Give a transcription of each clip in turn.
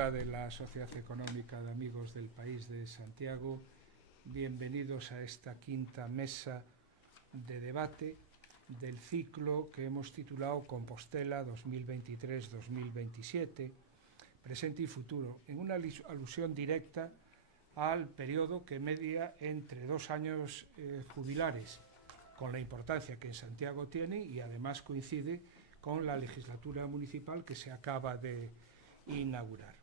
directiva de la Sociedad Económica de Amigos del País de Santiago, bienvenidos a esta quinta mesa de debate del ciclo que hemos titulado Compostela 2023-2027, presente y futuro, en una alusión directa al periodo que media entre 2 años jubilares, con la importancia que en Santiago tiene y además coincide con la legislatura municipal que se acaba de inaugurar.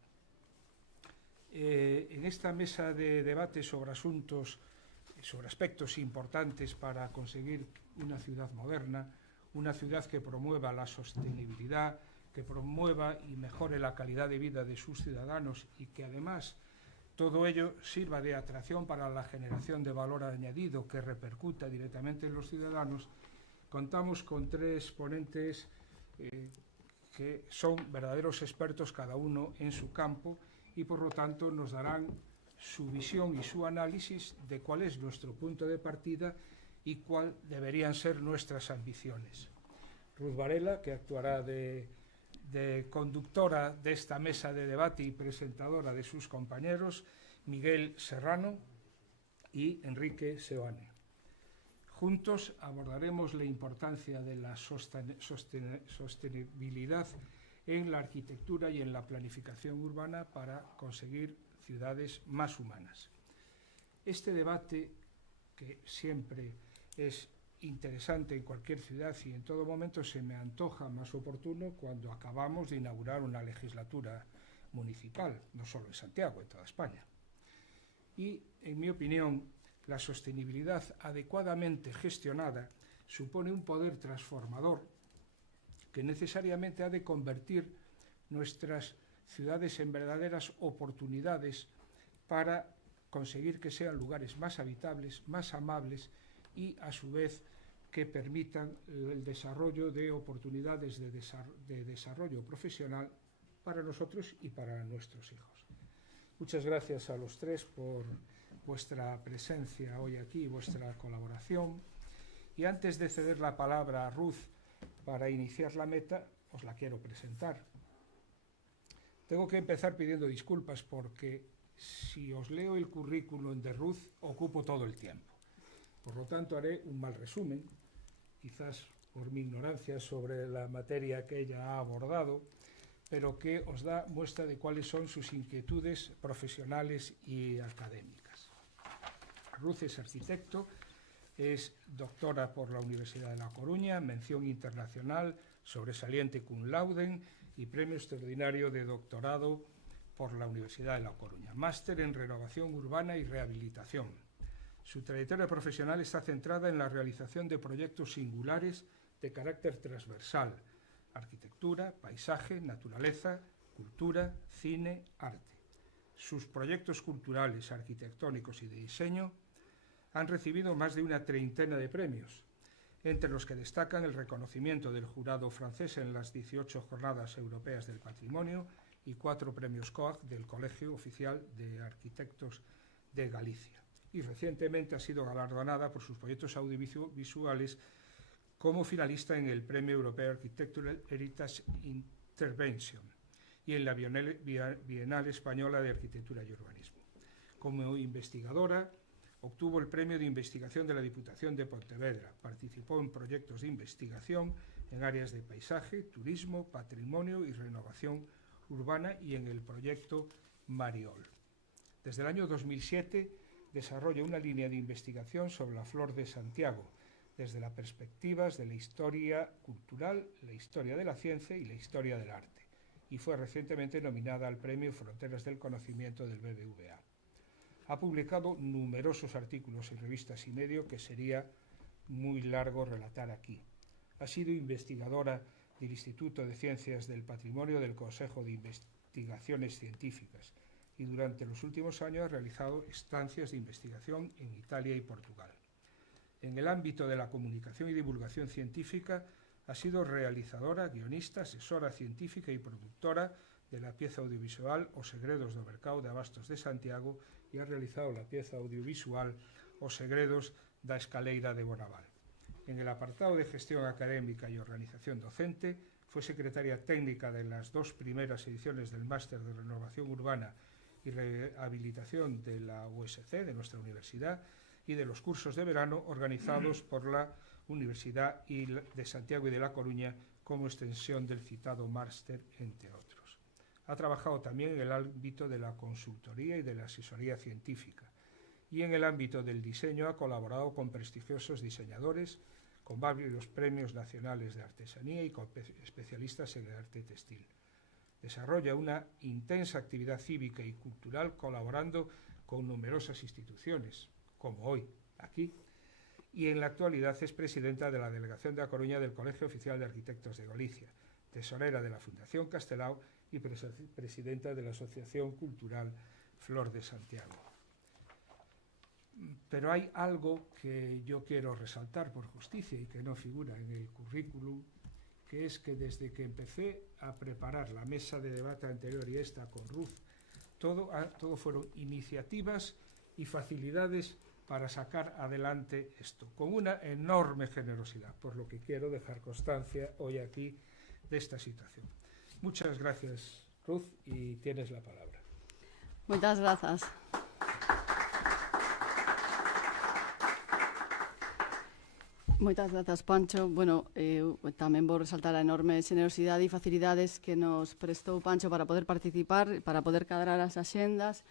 En esta mesa de debate sobre aspectos importantes para conseguir una ciudad moderna, una ciudad que promueva la sostenibilidad, que promueva y mejore la calidad de vida de sus ciudadanos y que además todo ello sirva de atracción para la generación de valor añadido que repercuta directamente en los ciudadanos, contamos con 3 ponentes que son verdaderos expertos cada uno en su campo y por lo tanto nos darán su visión y su análisis de cuál es nuestro punto de partida y cuál deberían ser nuestras ambiciones. Ruth Varela, que actuará de conductora de esta mesa de debate y presentadora de sus compañeros, Miguel Serrano y Enrique Seoane. Juntos abordaremos la importancia de la sostenibilidad en la arquitectura y en la planificación urbana para conseguir ciudades más humanas. Este debate, que siempre es interesante en cualquier ciudad y en todo momento, se me antoja más oportuno cuando acabamos de inaugurar una legislatura municipal, no solo en Santiago, en toda España. Y, en mi opinión, la sostenibilidad adecuadamente gestionada supone un poder transformador que necesariamente ha de convertir nuestras ciudades en verdaderas oportunidades para conseguir que sean lugares más habitables, más amables y, a su vez, que permitan el desarrollo de oportunidades de desarrollo profesional para nosotros y para nuestros hijos. Muchas gracias a los 3 por vuestra presencia hoy aquí y vuestra colaboración. Y antes de ceder la palabra a Ruth para iniciar la meta, os la quiero presentar. Tengo que empezar pidiendo disculpas porque si os leo el currículum de Ruth, ocupo todo el tiempo. Por lo tanto, haré un mal resumen, quizás por mi ignorancia sobre la materia que ella ha abordado, pero que os da muestra de cuáles son sus inquietudes profesionales y académicas. Ruth es arquitecto, es doctora por la Universidad de La Coruña, mención internacional, sobresaliente cum laude y premio extraordinario de doctorado por la Universidad de La Coruña. Máster en renovación urbana y rehabilitación. Su trayectoria profesional está centrada en la realización de proyectos singulares de carácter transversal: arquitectura, paisaje, naturaleza, cultura, cine, arte. Sus proyectos culturales, arquitectónicos y de diseño han recibido más de una treintena de premios, entre los que destacan el reconocimiento del jurado francés en las 18 Jornadas Europeas del Patrimonio y 4 premios COAG del Colegio Oficial de Arquitectos de Galicia. Y recientemente ha sido galardonada por sus proyectos audiovisuales como finalista en el Premio Europeo Architectural Heritage Intervention y en la Bienal Española de Arquitectura y Urbanismo. Como investigadora, obtuvo el Premio de Investigación de la Diputación de Pontevedra. Participó en proyectos de investigación en áreas de paisaje, turismo, patrimonio y renovación urbana y en el proyecto Mariol. Desde el año 2007 desarrolla una línea de investigación sobre la flor de Santiago, desde las perspectivas de la historia cultural, la historia de la ciencia y la historia del arte, y fue recientemente nominada al Premio Fronteras del Conocimiento del BBVA. Ha publicado numerosos artículos en revistas y medio que sería muy largo relatar aquí. Ha sido investigadora del Instituto de Ciencias del Patrimonio del Consejo de Investigaciones Científicas y durante los últimos años ha realizado estancias de investigación en Italia y Portugal. En el ámbito de la comunicación y divulgación científica ha sido realizadora, guionista, asesora científica y productora de la pieza audiovisual Os Segredos do Mercado de Abastos de Santiago y ha realizado la pieza audiovisual Os Segredos da Escaleira de Bonaval. En el apartado de gestión académica y organización docente fue secretaria técnica de las 2 primeras ediciones del Máster de Renovación Urbana y Rehabilitación de la USC, de nuestra universidad, y de los cursos de verano organizados por la Universidad de Santiago y de La Coruña como extensión del citado máster, entre otros. Ha trabajado también en el ámbito de la consultoría y de la asesoría científica, y en el ámbito del diseño ha colaborado con prestigiosos diseñadores, con varios premios nacionales de artesanía y con especialistas en el arte textil. Desarrolla una intensa actividad cívica y cultural colaborando con numerosas instituciones, como hoy, aquí, y en la actualidad es presidenta de la Delegación de A Coruña del Colegio Oficial de Arquitectos de Galicia, tesorera de la Fundación Castelao y presidenta de la Asociación Cultural Flor de Santiago. Pero hay algo que yo quiero resaltar por justicia y que no figura en el currículum, que es que desde que empecé a preparar la mesa de debate anterior y esta con Ruth, todo fueron iniciativas y facilidades para sacar adelante esto, con una enorme generosidad, por lo que quiero dejar constancia hoy aquí de esta situación. Muchas gracias, Ruth, y tienes la palabra. Muchas gracias. Moitas grazas, Pancho. Bueno, tamén vou resaltar a enorme generosidade e facilidades que nos prestou Pancho para poder participar, para poder cadrar as axendas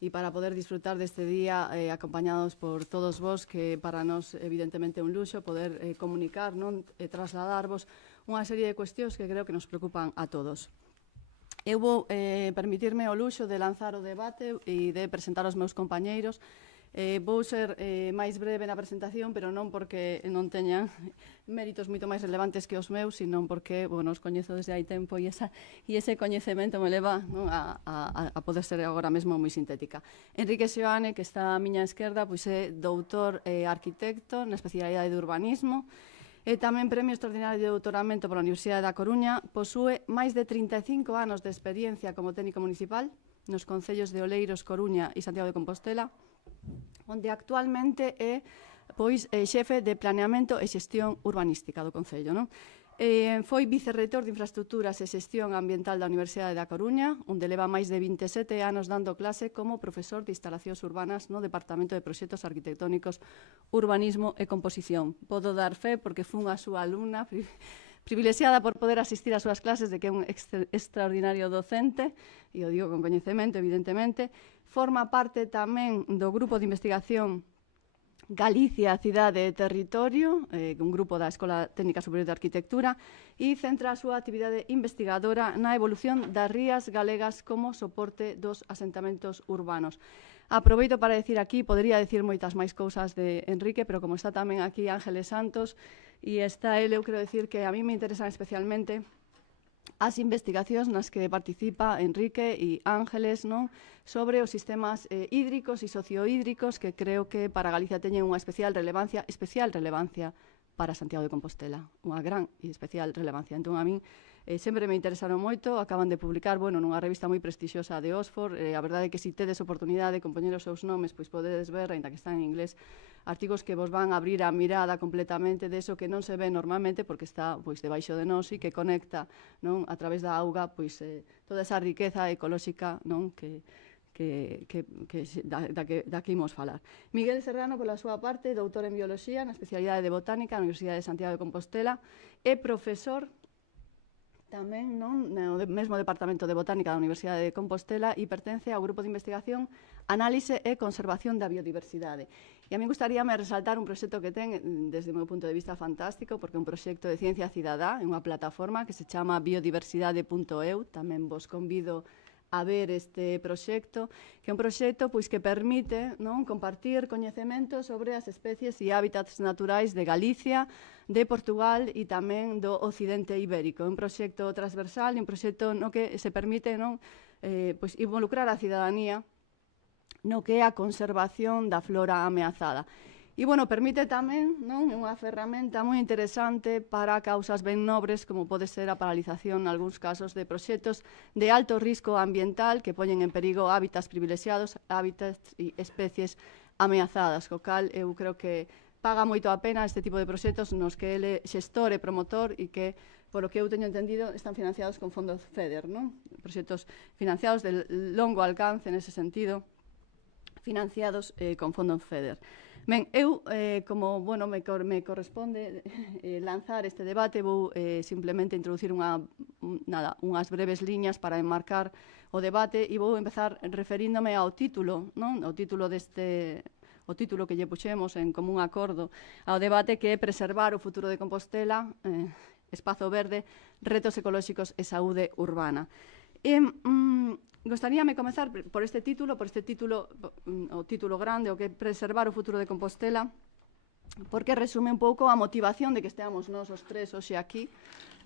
e para poder disfrutar deste día acompañados por todos vos, que para nós evidentemente é un luxo poder comunicar, non, trasladarvos unha serie de cuestións que creo que nos preocupan a todos. Eu vou permitirme o luxo de lanzar o debate e de presentar os meus compañeiros. Vou ser máis breve na presentación, pero non porque non teñan méritos moito máis relevantes que os meus, sino porque, bueno, os coñezo desde hai tempo e ese coñecemento me leva, non, a poder ser agora mesmo moi sintética. Enrique Seoane, que está á miña esquerda, pois é doutor arquitecto na especialidade de urbanismo, e tamén premio extraordinario de doutoramento pola Universidade da Coruña. Posúe máis de 35 anos de experiencia como técnico municipal nos concellos de Oleiros, Coruña e Santiago de Compostela, onde actualmente é xefe de planeamento e xestión urbanística do Concello. Non? Foi vicerreitor de Infraestructuras e Xestión Ambiental da Universidade da Coruña, onde leva máis de 27 anos dando clase como profesor de instalacións urbanas no Departamento de Proxectos Arquitectónicos, Urbanismo e Composición. Podo dar fe porque fun a súa alumna privilexiada por poder asistir ás súas clases, de que é un extraordinario docente, e o digo con coñecemento, evidentemente. Forma parte tamén do grupo de investigación Galicia, Cidade e Territorio, un grupo da Escola Técnica Superior de Arquitectura, e centra a súa actividade investigadora na evolución das rías galegas como soporte dos asentamentos urbanos. Aproveito para decir aquí, podería decir moitas máis cousas de Enrique, pero como está tamén aquí Ángeles Santos e está ele, eu quero decir que a mí me interesan especialmente as investigacións nas que participa Enrique e Ángeles, non, sobre os sistemas hídricos e sociohídricos, que creo que para Galicia teñen unha especial relevancia para Santiago de Compostela, unha gran e especial relevancia. Entón, a min sempre me interesaron moito, acaban de publicar, bueno, nunha revista moi prestixiosa de Oxford, a verdade é que se tedes oportunidade de compoñer os seus nomes, pois podedes ver, ainda que están en inglés, artigos que vos van a abrir a mirada completamente de eso que non se ve normalmente, porque está pois debaixo de nós e que conecta, non, a través da auga, pois toda esa riqueza ecolóxica, non, da que imos falar. Miguel Serrano, pola súa parte, doutor en Bioloxía na especialidade de Botánica na Universidade de Santiago de Compostela, é profesor tamén, non, no mesmo Departamento de Botánica da Universidade de Compostela e pertence ao grupo de investigación Análise e Conservación da Biodiversidade. E a mí gustaríame resaltar un proxecto que ten, desde o meu punto de vista, fantástico, porque é un proxecto de ciencia cidadá, é unha plataforma que se chama biodiversidade.eu, tamén vos convido a ver este proxecto, que é un proxecto pois que permite, non, compartir coñecementos sobre as especies e hábitats naturais de Galicia, de Portugal e tamén do occidente ibérico. É un proxecto transversal e un proxecto no que se permite, non, pois involucrar a cidadanía no que é a conservación da flora ameazada. E, bueno, permite tamén, non, unha ferramenta moi interesante para causas ben nobres, como pode ser a paralización, nalgúns casos, de proxectos de alto risco ambiental que poñen en perigo hábitats privilexiados, hábitats e especies ameazadas, co cal eu creo que paga moito a pena este tipo de proxectos nos que ele xestor e promotor e que polo que eu teño entendido, están financiados con fondos FEDER, non? Proxectos financiados de longo alcance, nese sentido, financiados con fondos FEDER. Ben, eu, como me corresponde lanzar este debate, vou simplemente introducir unhas breves liñas para enmarcar o debate e vou empezar referíndome ao título, non? O título que lle puxemos en común acordo ao debate, que é preservar o futuro de Compostela, espazo verde, retos ecolóxicos e saúde urbana. Gostaríame comezar por este título, o título grande, o que é preservar o futuro de Compostela, porque resume un pouco a motivación de que esteamos nós os tres hoxe aquí.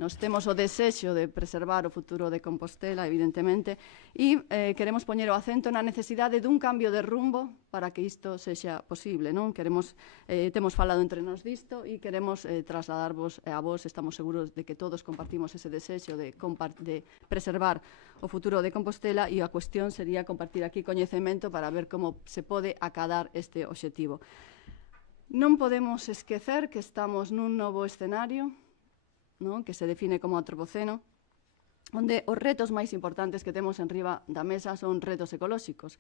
Nos temos o desexo de preservar o futuro de Compostela, evidentemente, e queremos poñer o acento na necesidade dun cambio de rumbo para que isto sexa posible, non? Temos falado entre nós disto e queremos trasladarvos a vos, estamos seguros de que todos compartimos ese desexo de preservar o futuro de Compostela, e a cuestión sería compartir aquí coñecemento para ver como se pode acadar este obxectivo. Non podemos esquecer que estamos nun novo escenario, non? Que se define como antropoceno, onde os retos máis importantes que temos enriba da mesa son retos ecolóxicos.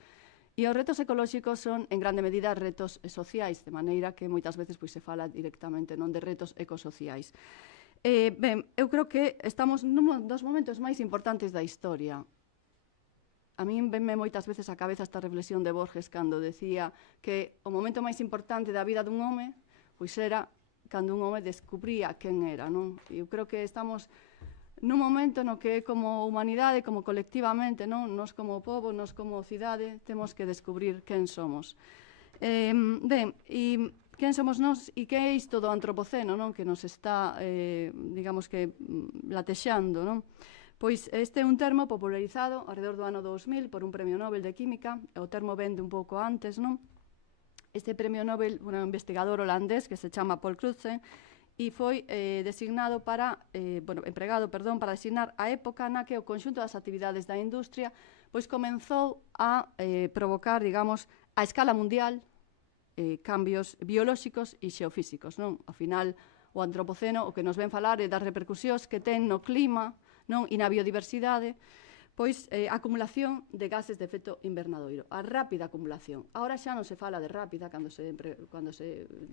E os retos ecolóxicos son, en grande medida, retos sociais, de maneira que moitas veces se fala directamente non de retos ecosociais. Ben, eu creo que estamos nun dos momentos máis importantes da historia. A min venme moitas veces á cabeza esta reflexión de Borges cando decía que o momento máis importante da vida dun home pois era cando un home descubría quen era, non? Eu creo que estamos nun momento no que como humanidade, como colectivamente, non? Nos como pobo, nos como cidade, temos que descubrir quen somos. Ben, e quen somos nós e que é isto do antropoceno, non? Que nos está, digamos que, latexando, non? Pois este é un termo popularizado alrededor do ano 2000 por un premio Nobel de Química. O termo vende un pouco antes, non? Este premio Nobel, un investigador holandés que se chama Paul Crutzen, e foi empregado para designar a época na que o conxunto das actividades da industria pois comenzou a provocar, digamos, a escala mundial cambios biolóxicos e xeofísicos, non? Ao final, o antropoceno o que nos ven falar é das repercusións que ten no clima, non? E na biodiversidade, pois a acumulación de gases de efecto invernadoiro, a rápida acumulación. Ahora xa non se fala de rápida, cando se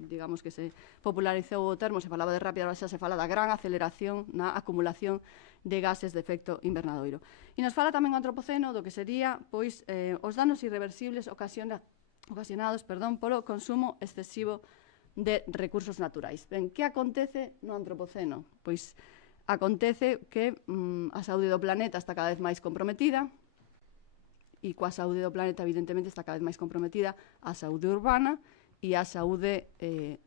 digamos que se popularizou o termo, se falaba de rápida, ahora xa se fala da gran aceleración na acumulación de gases de efecto invernadoiro. E nos fala tamén o antropoceno do que sería pois os danos irreversibles ocasionados polo consumo excesivo de recursos naturais. Ben, que acontece no antropoceno? Pois acontece que a saúde do planeta está cada vez máis comprometida, e coa saúde do planeta, evidentemente, está cada vez máis comprometida a saúde urbana e a saúde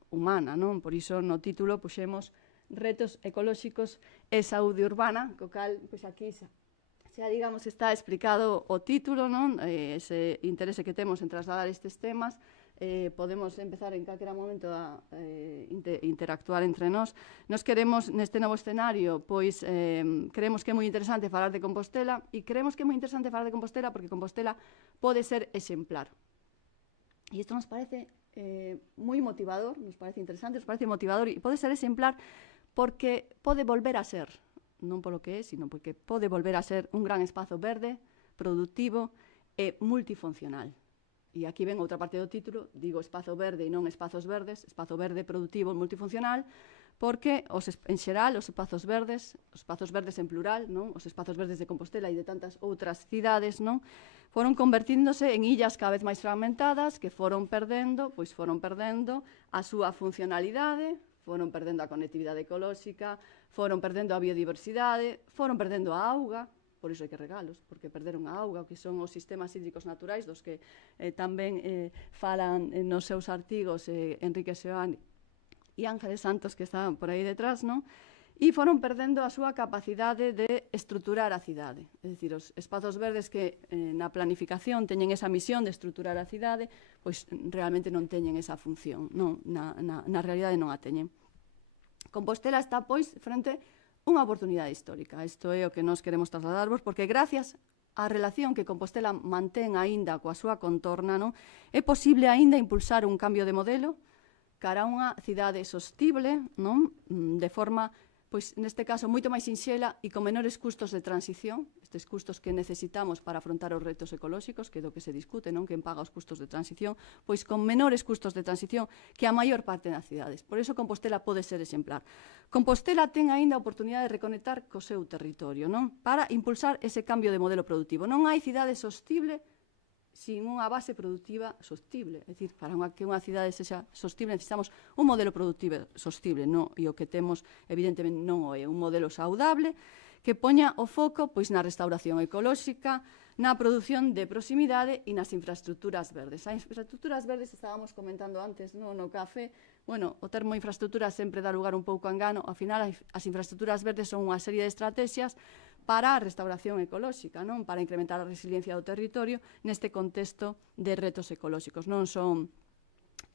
humana, non? Por iso, no título, puxemos retos ecolóxicos e saúde urbana, co cal, pois aquí xa digamos, está explicado o título, non? Ese interese que temos en trasladar estes temas. Podemos empezar en calquera momento a interactuar entre nós. Nos queremos, neste novo escenario, pois creemos que é moi interesante falar de Compostela, e creemos que é moi interesante falar de Compostela porque Compostela pode ser exemplar. E isto nos parece moi motivador, nos parece interesante, nos parece motivador, e pode ser exemplar porque pode volver a ser, non polo que é, sino porque pode volver a ser un gran espazo verde, productivo e multifuncional. E aquí ven outra parte do título, digo espazo verde e non espazos verdes, espazo verde productivo e multifuncional, porque en xeral os espazos verdes en plural, non? Os espazos verdes de Compostela e de tantas outras cidades, non? Foron convertíndose en illas cada vez máis fragmentadas que foron perdendo a súa funcionalidade, foron perdendo a conectividade ecolóxica, foron perdendo a biodiversidade, foron perdendo a auga. Por iso hai que regalos, porque perderon a auga, que son os sistemas hídricos naturais, dos que tamén falan nos seus artigos Enrique Seoane e Ángeles Santos, que estaban por aí detrás, non? E foron perdendo a súa capacidade de estruturar a cidade. É dicir, os espazos verdes que na planificación teñen esa misión de estruturar a cidade, pois realmente non teñen esa función, non? Na realidade non a teñen. Compostela está, pois, frente unha oportunidade histórica. Isto é o que nós queremos trasladarvos, porque gracias á relación que Compostela mantén aínda coa súa contorna, non? É posible aínda impulsar un cambio de modelo cara a unha cidade sostible, non? De forma pois neste caso moito máis sinxela e con menores custos de transición, estes custos que necesitamos para afrontar os retos ecolóxicos, que é do que se discute, non? Quen paga os custos de transición, pois con menores custos de transición que a maior parte das cidades. Por iso Compostela pode ser exemplar. Compostela ten aínda a oportunidade de reconectar co seu territorio, non? Para impulsar ese cambio de modelo productivo. Non hai cidade sostible sin unha base productiva sostible. É dicir, para que unha cidade sexa sostible necesitamos un modelo productivo sostible, non? E o que temos, evidentemente, non é un modelo saudable que poña o foco pois na restauración ecolóxica, na produción de proximidade e nas infraestructuras verdes. As infraestructuras verdes, estábamos comentando antes no café, bueno, o termo infraestructura sempre dá lugar un pouco a engano, ao final as infraestructuras verdes son unha serie de estrategias para a restauración ecolóxica, non? Para incrementar a resiliencia do territorio neste contexto de retos ecolóxicos. Non son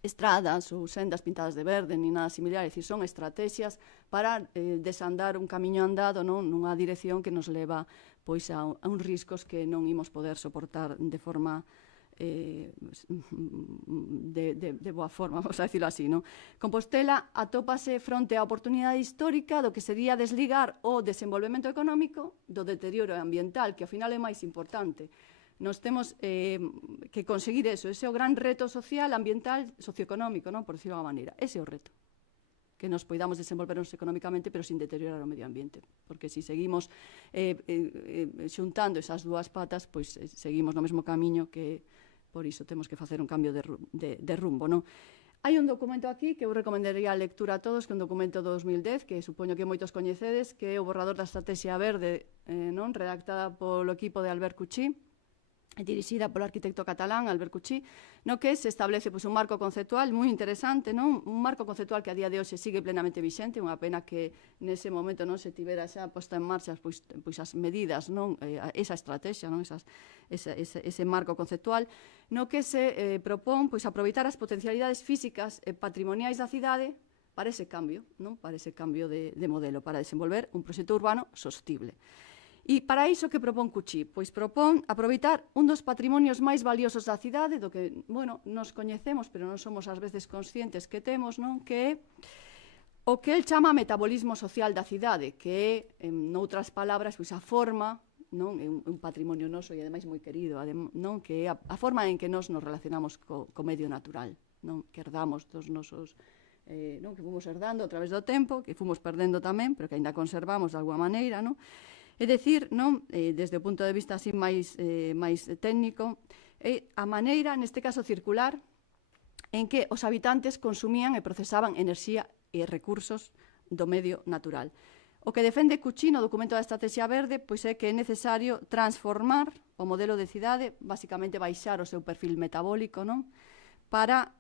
estradas ou sendas pintadas de verde ni nada similar, é dicir, son estrategias para desandar un camiño andado, non? Nunha dirección que nos leva pois a uns riscos que non imos poder soportar de forma de boa forma, vamos a decirlo así, non? Compostela atópase fronte á oportunidade histórica do que sería desligar o desenvolvemento económico do deterioro ambiental, que ao final é máis importante. Nos temos que conseguir eso, ese é o gran reto social, ambiental, socioeconómico, non? Por decirlo de unha maneira. Ese é o reto. Que nos poidamos desenvolvernos económicamente, pero sin deteriorar o medio ambiente. Porque se seguimos xuntando esas dúas patas, pois seguimos no mesmo camiño que, por iso, temos que facer un cambio de rumbo, non? Hai un documento aquí que eu recomendaría a lectura a todos, que é un documento do 2010, que supoño que moitos coñecedes, que é o borrador da Estrategia Verde, non? Redactada polo equipo de Albert Cuchí, dirixida polo arquitecto catalán Albert Cuchí, no que se establece pois, un marco conceptual moi interesante, non? Un marco conceptual que a día de hoxe sigue plenamente vixente, unha pena que nese momento non se tivera xa posta en marcha pois as medidas, non? Esa estrategia, non? Ese marco conceptual, no que se propón pois, aproveitar as potencialidades físicas e patrimoniais da cidade para ese cambio, non? Para ese cambio de modelo, para desenvolver un proxecto urbano sostible. E para iso que propón Cuchí? Pois propón aproveitar un dos patrimonios máis valiosos da cidade, do que, bueno, nos coñecemos, pero non somos ás veces conscientes que temos, non? Que é o que el chama metabolismo social da cidade, que é, noutras palabras, pois a forma, non? É un patrimonio noso e ademais moi querido, non? Que é a forma en que nos relacionamos co medio natural, non? Que herdamos dos nosos non? Que fomos herdando a través do tempo, que fomos perdendo tamén, pero que aínda conservamos de alguma maneira, non? É dicir, non, desde o punto de vista así máis técnico, é a maneira, neste caso circular, en que os habitantes consumían e procesaban enerxía e recursos do medio natural. O que defende Cuchí no documento da Estrategia Verde pois é que é necesario transformar o modelo de cidade, basicamente baixar o seu perfil metabólico, non? Para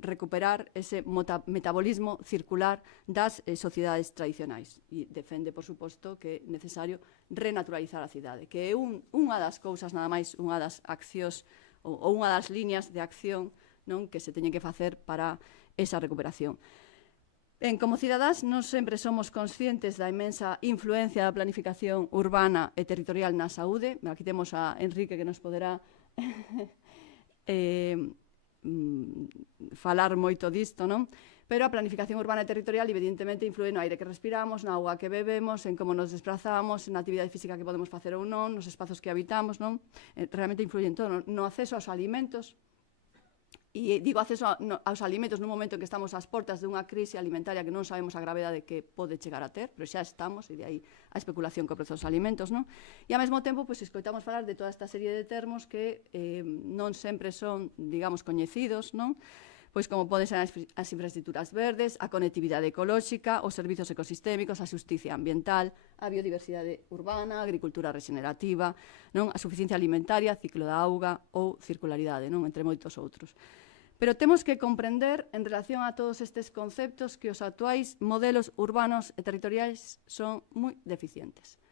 recuperar ese metabolismo circular das sociedades tradicionais. E defende, por suposto, que é necesario renaturalizar a cidade, que é unha das cousas, nada máis, unha das accións ou unha das líneas de acción, non? Que se teñen que facer para esa recuperación. Ben, como cidadás, non sempre somos conscientes da inmensa influencia da planificación urbana e territorial na saúde. Aquí temos a Enrique que nos poderá falar moito disto, non? Pero a planificación urbana e territorial evidentemente influe no aire que respiramos, na auga que bebemos, en como nos desplazamos, na actividade física que podemos facer ou non, nos espazos que habitamos, non? Realmente influe en todo, no acceso aos alimentos. E digo acceso aos alimentos nun momento en que estamos ás portas dunha crise alimentaria que non sabemos a gravedade que pode chegar a ter, pero xa estamos, e de aí a especulación co prezo dos alimentos, non? E ao mesmo tempo, pois, escoitamos falar de toda esta serie de termos que non sempre son, digamos, coñecidos, non? Pois como poden ser as infraestructuras verdes, a conectividade ecolóxica, os servizos ecosistémicos, a xusticia ambiental, a biodiversidade urbana, a agricultura regenerativa, non? A suficiencia alimentaria, ciclo da auga ou circularidade, non? Entre moitos outros. Pero temos que comprender, en relación a todos estes conceptos, que os actuais modelos urbanos e territoriais son moi deficientes.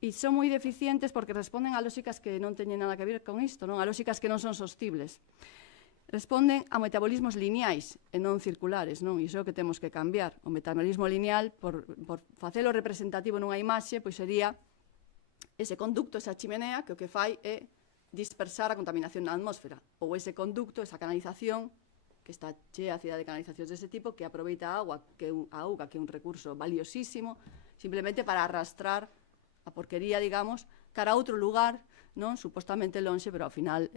E son moi deficientes porque responden a lóxicas que non teñen nada que ver con isto, non? A lóxicas que non son sostibles. Responden a metabolismos lineais e non circulares, non? E iso é o que temos que cambiar. O metabolismo lineal, por facelo representativo nunha imaxe, pois sería ese conducto, esa chimenea, que o que fai é dispersar a contaminación na atmósfera, ou ese conducto, esa canalización, que está chea a cidade de canalizacións dese tipo, que aproveita a auga, que é un recurso valiosísimo, simplemente para arrastrar a porquería, digamos, cara a outro lugar, non? Supostamente lonxe, pero ao final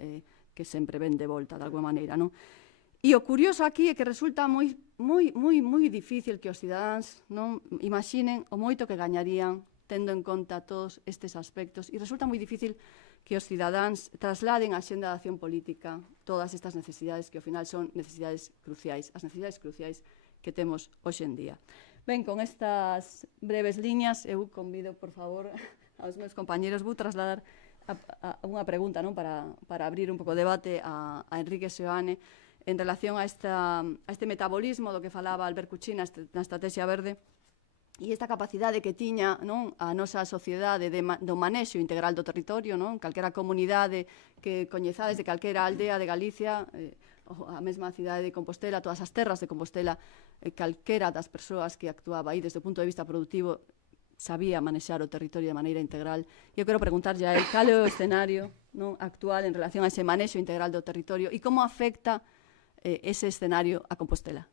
que sempre ven de volta, de alguma maneira, non? E o curioso aquí é que resulta moi difícil que os cidadáns non imaginen o moito que gañarían tendo en conta todos estes aspectos, e resulta moi difícil que os cidadáns trasladen á xenda de acción política todas estas necesidades que ao final son necesidades cruciais, as necesidades cruciais que temos hoxe en día. Ben, con estas breves liñas eu convido, por favor, aos meus compañeros, vou trasladar unha pregunta, non, para abrir un pouco o debate a Enrique Seoane en relación a este metabolismo do que falaba Albert Cuchín na estrategia verde, e esta capacidade que tiña, non, a nosa sociedade do manexo integral do territorio, non? Calquera comunidade que coñezades de calquera aldea de Galicia, a mesma cidade de Compostela, todas as terras de Compostela, calquera das persoas que actuaba aí desde o punto de vista productivo sabía manexar o territorio de maneira integral. Eu quero preguntarlle a él cal é o escenario, non, actual en relación a ese manexo integral do territorio e como afecta ese escenario a Compostela.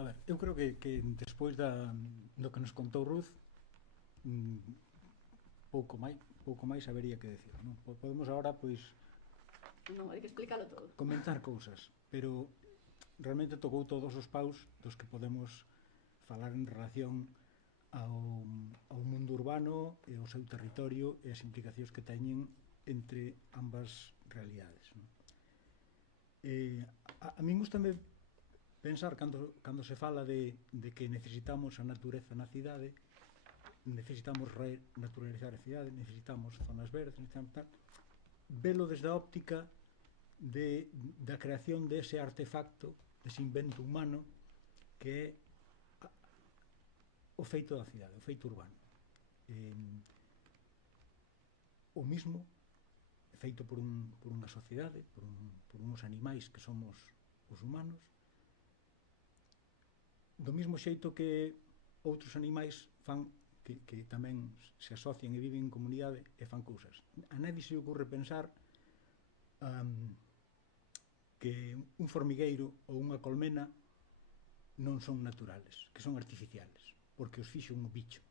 A ver, eu creo que despois do que nos contou Ruth, pouco máis habería que decir, non? Podemos agora, pois, non, hai que explícalo todo, comentar cousas, pero realmente tocou todos os paus dos que podemos falar en relación ao mundo urbano e ao seu territorio e as implicacións que teñen entre ambas realidades, non? A min gustame pensar, cando se fala de que necesitamos a natureza na cidade, necesitamos renaturalizar a cidade, necesitamos zonas verdes, necesitamos tal, velo desde a óptica da creación dese artefacto, dese invento humano que é o feito da cidade, o feito urbano. O mismo feito por unha sociedade, por uns animais que somos os humanos, do mesmo xeito que outros animais fan, que tamén se asocian e viven en comunidade e fan cousas. A nadie se ocurre pensar que un formigueiro ou unha colmena non son naturales, que son artificiales, porque os fixo uns bichos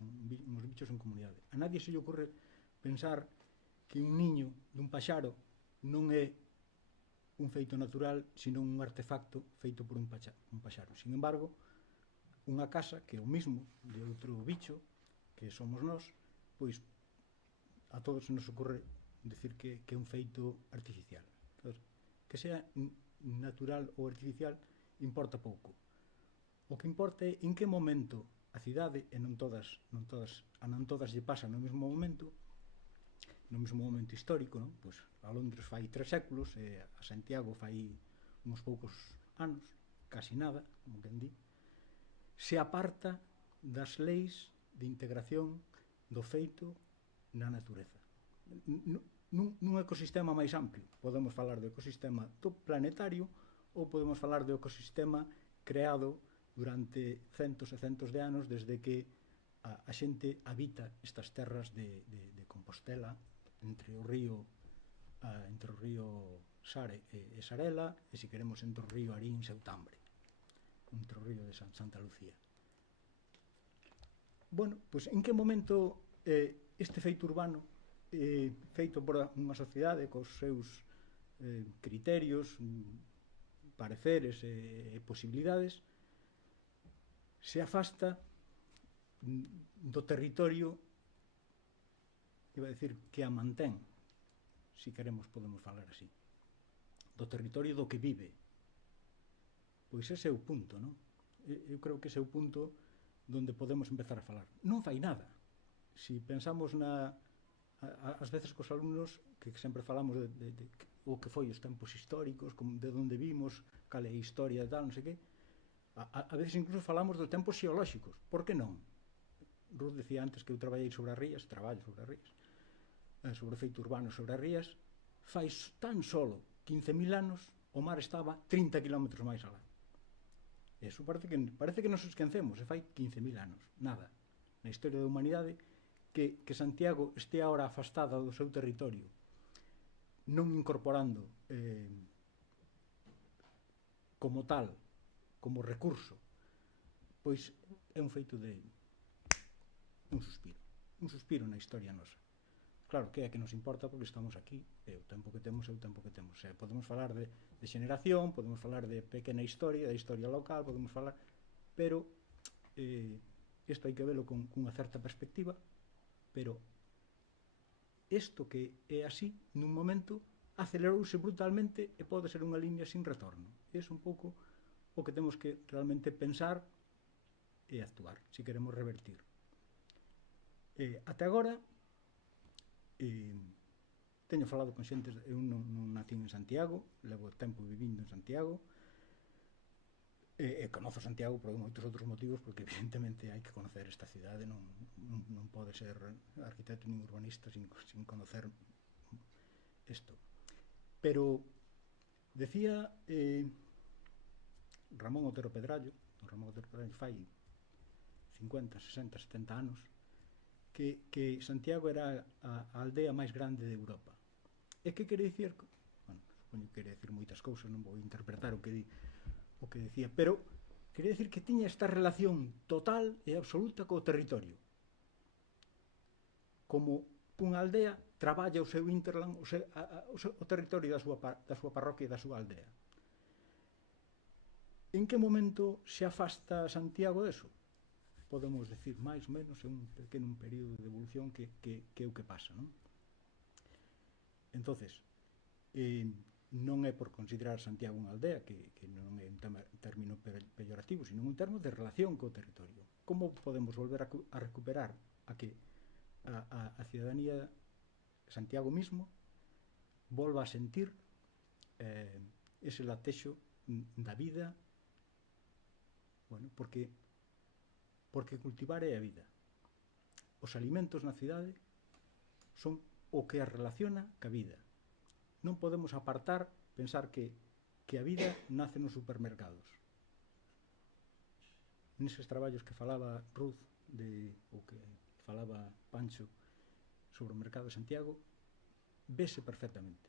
en comunidade. A nadie se ocurre pensar que un niño dun paxaro non é un feito natural, sino un artefacto feito por un paxaro. Sin embargo, unha casa, que é o mismo de outro bicho, que somos nós, pois a todos se nos ocurre decir que é un feito artificial. Entonces, que sea natural ou artificial importa pouco. O que importa é en que momento a cidade, e non todas lle pasa no mesmo momento histórico, non? Pois a Londres fai 3 séculos e a Santiago fai uns poucos anos, casi nada, como quen di, se aparta das leis de integración do feito na natureza. Nun ecosistema máis amplio, podemos falar do ecosistema do planetario ou podemos falar do ecosistema creado durante centos e centos de anos desde que a xente habita estas terras de Compostela, entre o río Sare e Sarela, e se queremos entre o río Aríns e o Tambre, entre o río de Santa Lucía. Bueno, pois en que momento este feito urbano, feito por unha sociedade cos seus criterios, pareceres e posibilidades, se afasta do territorio, iba a decir que a mantén, si queremos podemos falar así, do territorio do que vive. Pois ese é o punto, non? Eu creo que ese é o punto donde podemos empezar a falar. Non fai nada. Si pensamos ás veces cos alumnos, que sempre falamos de o que foi os tempos históricos, de onde vimos, cal é a historia e tal, non sei que, a veces incluso falamos dos tempos xeolóxicos. Por que non? Ruth decía antes que eu traballo sobre as rías, sobre o feito urbano sobre as rías, fai tan solo 15.000 anos o mar estaba 30 km máis alá. Eso parece que nos esquecemos, fai 15.000 anos, nada, na historia da humanidade, que Santiago este agora afastada do seu territorio non incorporando como tal, como recurso, pois é un feito de un suspiro na historia nosa. Claro, que é que nos importa porque estamos aquí, e o tempo que temos é o tempo que temos. Podemos falar de xeneración, podemos falar de pequena historia, de historia local, podemos falar, pero isto hai que velo con unha certa perspectiva, pero isto que é así, nun momento, acelerouse brutalmente e pode ser unha liña sin retorno. É un pouco o que temos que realmente pensar e actuar, se queremos revertir. Até agora, teño falado con xentes, eu non nacín en Santiago, levo tempo vivindo en Santiago, e conozo Santiago por moitos outros motivos, porque evidentemente hai que conocer esta cidade, non pode ser arquitecto nin urbanista sin conocer isto. Pero decía Ramón Otero Pedrallo fai 50, 60, 70 anos, que Santiago era a aldea máis grande de Europa. E que quere dicir? Bueno, supoño que quere dicir moitas cousas, non vou interpretar o que decía, pero quere dicir que tiña esta relación total e absoluta co territorio. Como unha aldea traballa o seu interland, o territorio da súa parroquia e da súa aldea. En que momento se afasta Santiago deso? Podemos decir máis ou menos en un pequeno período de evolución que é o que pasa, non? Entonces, non é por considerar Santiago unha aldea, que non é un término peyorativo, sino un termo de relación co territorio. Como podemos volver a recuperar a cidadanía de Santiago mismo volva a sentir ese latexo da vida, bueno, porque cultivar é a vida. Os alimentos na cidade son o que a relaciona ca vida. Non podemos apartar, pensar que a vida nace nos supermercados. Neses traballos que falaba Ruth, ou que falaba Pancho sobre o mercado de Santiago, vese perfectamente.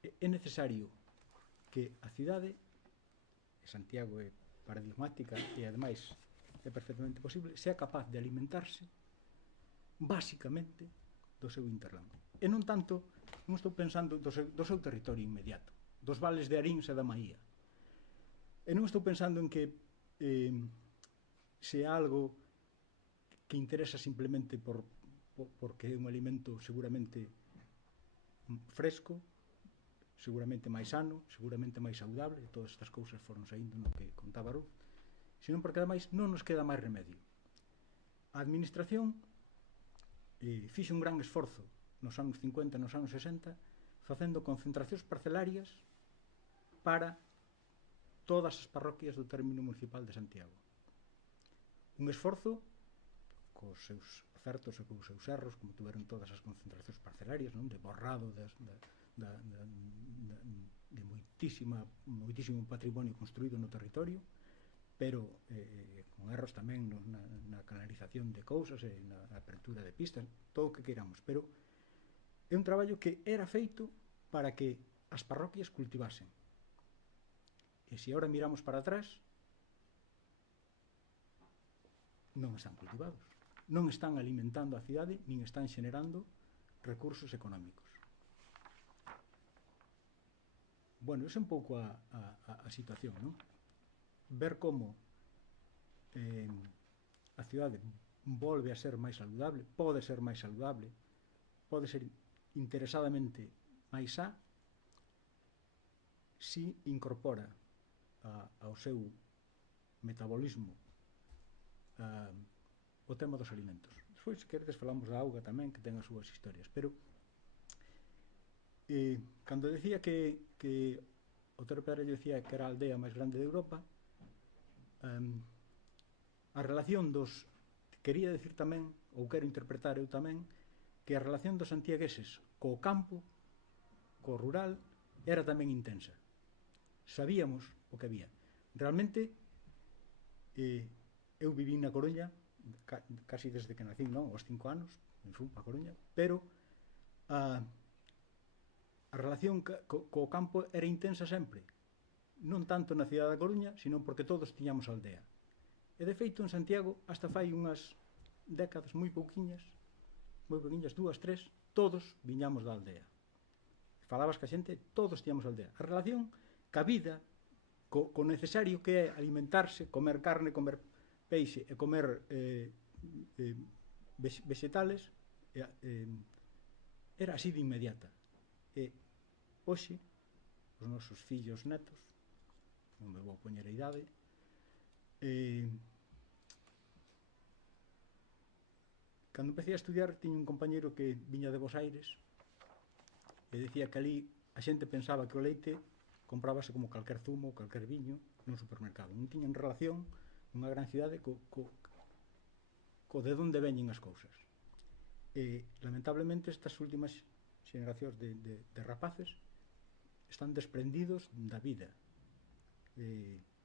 É necesario que a cidade, Santiago é paradigmática e ademais é perfectamente posible, sea capaz de alimentarse básicamente do seu interland. E non tanto, non estou pensando do seu territorio inmediato, dos vales de Aríns e da Maía. E non estou pensando en que sea algo que interesa simplemente porque é un alimento seguramente fresco, seguramente máis sano, seguramente máis saudable, e todas estas cousas foron saindo no que contaba Ruth, senón porque ademais non nos queda máis remedio. A administración fixo un gran esforzo nos anos 50 e nos anos 60 facendo concentracións parcelarias para todas as parroquias do término municipal de Santiago. Un esforzo cos seus acertos e cos seus erros, como tuveron todas as concentracións parcelarias, non? De borrado de moitísimo patrimonio construído no territorio, pero con erros tamén na canalización de cousas e na apertura de pistas, todo o que queiramos, pero é un traballo que era feito para que as parroquias cultivasen. E se agora miramos para atrás, non están cultivados, non están alimentando a cidade, nin están xenerando recursos económicos. Bueno, esa é un pouco a situación, non? Ver como a cidade volve a ser máis saludable, pode ser máis saludable, pode ser interesadamente máis sá, si incorpora ao seu metabolismo o tema dos alimentos. Despois, se queredes, falamos da auga tamén, que ten as súas historias, pero cando decía que Otero Pedrallo decía que era a aldea máis grande de Europa, a relación dos, quería decir tamén, ou quero interpretar eu tamén, que a relación dos santiagueses co campo, co rural, era tamén intensa. Sabíamos o que había. Realmente, eu viví na Coruña casi desde que nací, non, aos 5 anos, en fun a Coruña, pero a relación co campo era intensa sempre, non tanto na cidade da Coruña, sino porque todos tiñamos aldea. E de feito en Santiago, hasta fai unhas décadas moi pouquiñas, 2, 3, todos viñamos da aldea. Falabas ca xente, todos tiñamos aldea. A relación ca vida, co necesario que é alimentarse, comer carne, comer peixe e comer vegetales, era así de inmediata. E hoxe, os nosos fillos netos, non me vou poñer a idade, cando empecé a estudiar tiña un compañeiro que viña de Bos Aires e decía que ali a xente pensaba que o leite comprábase como calquer zumo ou calquer viño nun supermercado. Non tiñan relación nunha gran cidade co de onde veñen as cousas. E, lamentablemente, estas últimas xeneracións de rapaces están desprendidos da vida.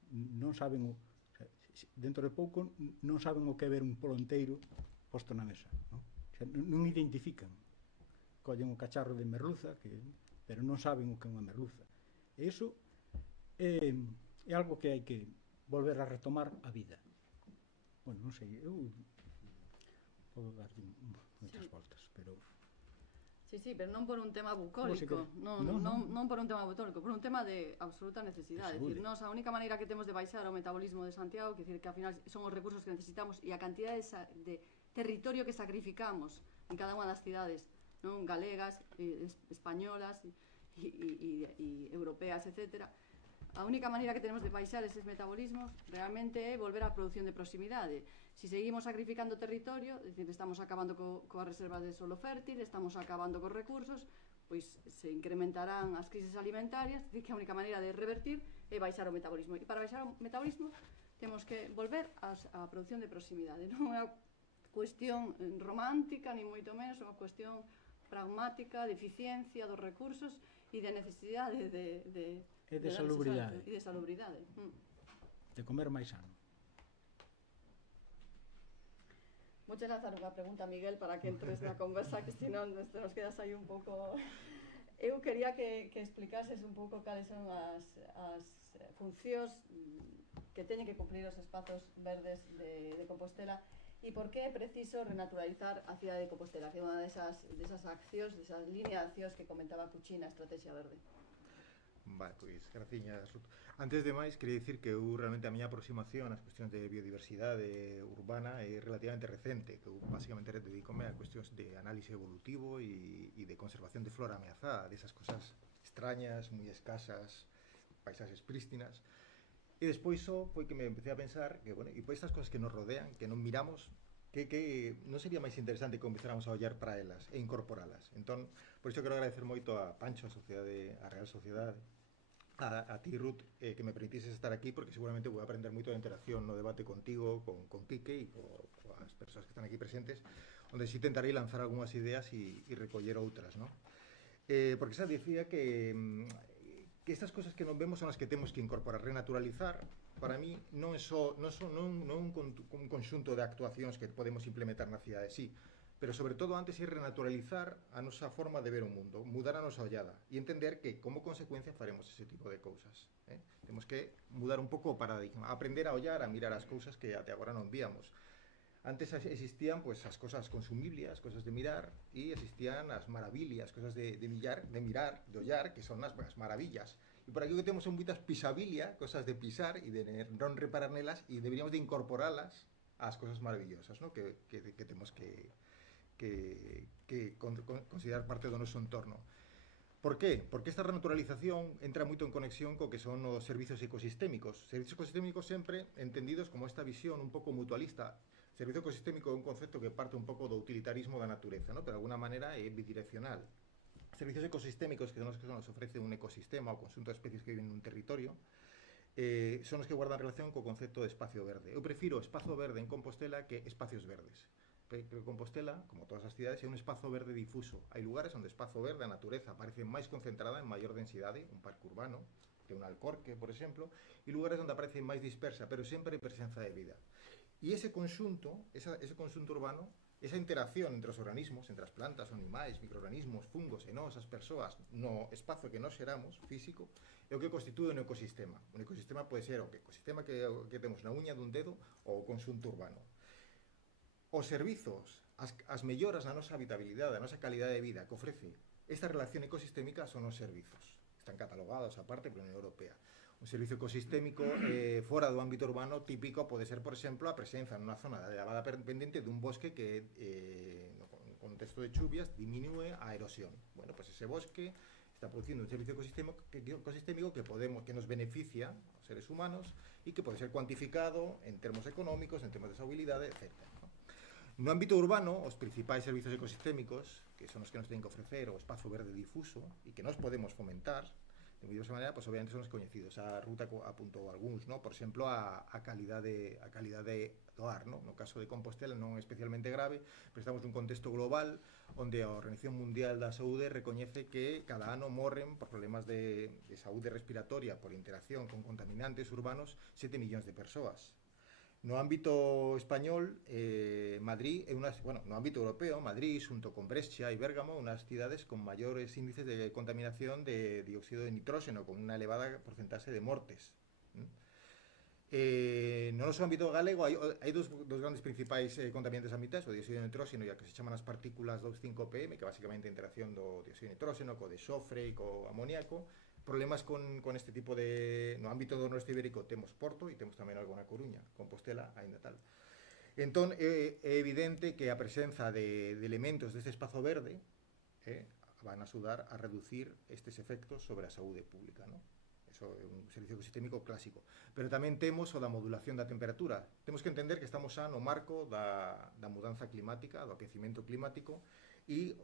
Non saben, dentro de pouco, non saben o que é ver un polonteiro posto na mesa. Non identifican. Collen o cacharro de merluza, pero non saben o que é unha merluza. E iso é algo que hai que volver a retomar a vida. Bueno, non sei, eu podo dar moitas voltas, pero... Sí, pero non por un tema bucólico, non por un tema bucólico, por un tema de absoluta necesidade. É dicir, a única maneira que temos de baixar o metabolismo de Santiago, que ao final son os recursos que necesitamos e a cantidad de territorio que sacrificamos en cada unha das cidades, non, galegas, españolas e europeas, etc. A única maneira que tenemos de baixar eses metabolismos realmente é volver á produción de proximidade. Si seguimos sacrificando territorio, é dicir, estamos acabando coa reserva de solo fértil, estamos acabando cos recursos, pois se incrementarán as crisis alimentarias, é dicir, que a única maneira de revertir é baixar o metabolismo. E para baixar o metabolismo temos que volver á produción de proximidade. Non é unha cuestión romántica, ni moito menos, é unha cuestión pragmática, de eficiencia dos recursos e de necesidade e de salubridade. E de salubridade. De comer máis sano. Vouche lanzar unha pregunta, Miguel, para que entres na conversa, que senón nos quedas aí un pouco... Eu quería que explicases un pouco cales son as funcións que teñen que cumplir os espazos verdes de Compostela e por que é preciso renaturalizar a cidade de Compostela, que é unha desas accións, desas líneas de accións que comentaba Cuchi na Estrategia Verde. Vale, pois, graciñas, Ruth. Antes de máis, queria dicir que eu realmente a miña aproximación ás cuestións de biodiversidade urbana é relativamente recente, que eu basicamente dedícome a cuestións de análise evolutivo e de conservación de flora ameazada, desas cosas extrañas, moi escasas, paisaxes prístinas. E despois foi que me empecé a pensar que, bueno, e por estas cosas que nos rodean, que non miramos, que non sería máis interesante que empezáramos a ollar para elas e incorporalas. Entón, por iso quero agradecer moito a Pancho, a Real Sociedade, a ti, Ruth, que me permitises estar aquí, porque seguramente vou aprender moito da interacción no debate contigo, con Quique e coas persoas que están aquí presentes, onde si tentarei lanzar algunhas ideas e recoller outras, ¿no? Porque xa dicía que estas cosas que non vemos son as que temos que incorporar, renaturalizar. Para mí non é un conxunto de actuacións que podemos implementar na cidade, sí, pero sobre todo antes é renaturalizar a nosa forma de ver o mundo, mudar a nosa ollada e entender que como consecuencia faremos ese tipo de cousas. Temos que mudar un pouco o paradigma, aprender a ollar, a mirar as cousas que até agora non víamos. Antes existían pues as cosas consumibles, as cosas de mirar, e existían as maravillas, cosas de mirar, de ollar, que son as maravillas. E por aquí o que temos son moitas pisabilias, cosas de pisar e de non reparar nelas, e deberíamos de incorporalas ás cosas maravillosas, ¿no? que temos que considerar parte do noso entorno. Por qué? Porque esta renaturalización entra moito en conexión co que son os servizos ecosistémicos. Servizos ecosistémicos sempre entendidos como esta visión un pouco mutualista. Servizo ecosistémico é un concepto que parte un pouco do utilitarismo da natureza, ¿no? Pero de alguna maneira é bidireccional. Servizos ecosistémicos, que son os que nos ofrece un ecosistema ou conxunto de especies que viven nun territorio, son os que guardan relación co concepto de espacio verde. Eu prefiro espazo verde en Compostela que espacios verdes. Pero Compostela, como todas as cidades, é un espazo verde difuso. Hai lugares onde espazo verde, a natureza, aparece máis concentrada en maior densidade, un parque urbano, que un Alcorque, por exemplo, e lugares onde aparece máis dispersa, pero sempre hai presenza de vida. E ese conxunto urbano, esa interacción entre os organismos, entre as plantas, os animais, microorganismos, fungos e nós, as persoas, no espazo que nós xeramos, físico, é o que constitúe un ecosistema. Un ecosistema pode ser o ecosistema que temos na uña dun dedo ou o conxunto urbano. Os servizos, as melloras na nosa habitabilidade, a nosa calidade de vida que ofrece esta relación ecosistémica son os servizos. Están catalogados aparte pola Unión Europea. Un servicio ecosistémico fora do ámbito urbano típico pode ser, por exemplo, a presenza nunha zona de elevada pendiente dun bosque que no contexto de chuvias diminúe a erosión. Bueno, pues ese bosque está producindo un servicio ecosistémico que nos beneficia aos seres humanos e que pode ser cuantificado en termos económicos, en termos de usabilidade, etc. No ámbito urbano, os principais servicios ecosistémicos, que son os que nos teñen que ofrecer o espazo verde difuso e que nos podemos fomentar, de moi diversa maneira, pues obviamente son os coñecidos. A ruta apuntou algúns, no? Por exemplo, a calidade do ar, no? No caso de Compostela non é especialmente grave, pero estamos nun contexto global onde a Organización Mundial da Saúde recoñece que cada ano morren por problemas de saúde respiratoria por interacción con contaminantes urbanos 7 millóns de persoas. No ámbito español, Madrid é no ámbito europeo, Madrid, xunto con Brescia e Bérgamo, unhas cidades con maiores índices de contaminación de dióxido de nitróxeno, con unha elevada porcentaxe de mortes. No noso ámbito galego hai dos grandes principais contaminantes ambientais, o dióxido de nitróxeno e a que se chaman as partículas 2,5 PM, que basicamente é a interacción do dióxido de nitróxeno co de xofre e co amoníaco. Problemas con este tipo de... No ámbito do noroeste ibérico temos Porto e temos tamén algo na Coruña, Compostela, aínda tal. Entón, é evidente que a presenza de elementos deste espazo verde van a axudar a reducir estes efectos sobre a saúde pública, non? Eso é un servicio ecosistémico clásico. Pero tamén temos o da modulación da temperatura. Temos que entender que estamos xa no marco da mudanza climática, do aquecimento climático, e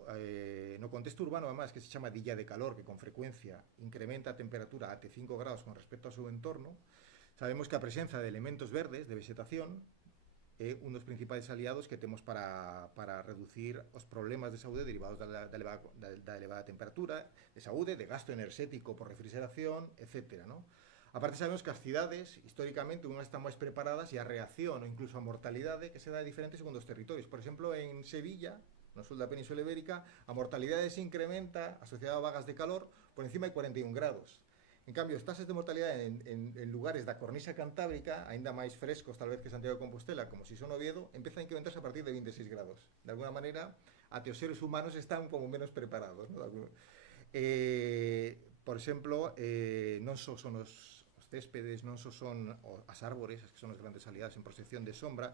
no contexto urbano, además, que se chama de illa de calor, que con frecuencia incrementa a temperatura até 5 graus con respecto ao seu entorno, sabemos que a presenza de elementos verdes, de vegetación, é un dos principais aliados que temos para reducir os problemas de saúde derivados da elevada temperatura, de saúde, de gasto enerxético por refrigeración, etc. ¿no? Aparte sabemos que as cidades, históricamente, unhas están máis preparadas e a reacción ou incluso a mortalidade que se dá diferente segundo os territorios. Por exemplo, en Sevilla, no sul da Península Ibérica, a mortalidade se incrementa asociada a vagas de calor por encima de 41 grados. En cambio, as tasas de mortalidade en lugares da cornisa cantábrica, aínda máis frescos tal vez que Santiago de Compostela, como si son Oviedo, empezan a incrementarse a partir de 26 grados. De alguna maneira, até os seres humanos están como menos preparados, ¿no? Por exemplo, non só son os céspedes, non só son as árbores, as que son as grandes aliadas en protección de sombra.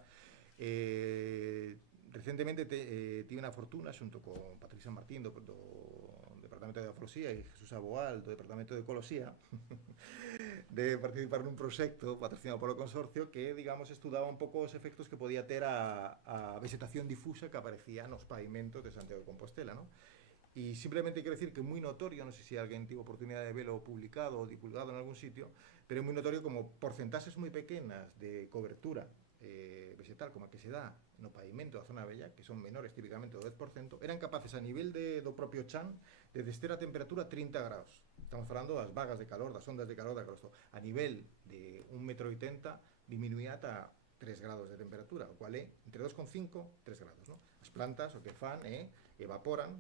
Recentemente tive a fortuna, xunto con Patricia Martín do Departamento de Afolosía e Jesús Aboal do Departamento de Ecoloxía de participar nun proxecto patrocinado polo consorcio que, digamos, estudaba un pouco os efectos que podía ter a vegetación difusa que aparecía nos pavimentos de Santiago de Compostela, ¿no? E simplemente quero decir que é moi notorio, non sei se alguén tivo oportunidade de velo publicado ou divulgado en algún sitio, pero é moi notorio como porcentaxes moi pequenas de cobertura vegetal como a que se dá no pavimento da zona bella, que son menores típicamente do 10%, eran capaces a nivel do propio chan de descer a temperatura 30 graus. Estamos falando das vagas de calor, das ondas de calor da crosto. A nivel de 1,80 m diminuía ata 3 grados de temperatura, o cual é entre 2,5 e 3 grados, ¿no? As plantas o que fan é evaporan,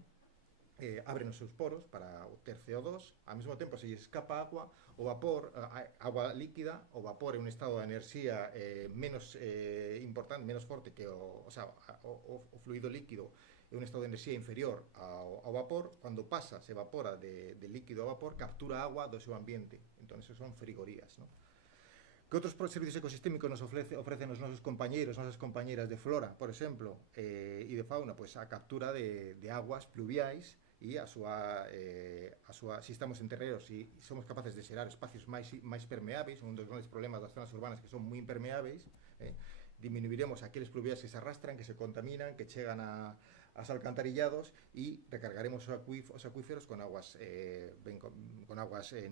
abren os seus poros para obter CO2, ao mesmo tempo se lles escapa agua, o vapor, agua líquida, o vapor é un estado de enerxía menos importante, menos forte que o fluido líquido, é un estado de enerxía inferior ao vapor. Cando pasa, se evapora de líquido a vapor, captura agua do seu ambiente. Entón, esos son frigorías, ¿no? Que outros servicios ecosistémicos nos ofrecen os nosos compañeiros, nosas compañeiras de flora, por exemplo, e de fauna? Pois a captura de aguas pluviais e a súa, se estamos en terreos e somos capaces de xerar espacios máis permeáveis, un dos grandes problemas das zonas urbanas que son moi impermeáveis, diminuiremos aqueles pluviais que se arrastran, que se contaminan, que chegan aos alcantarillados e recargaremos os acuíferos con aguas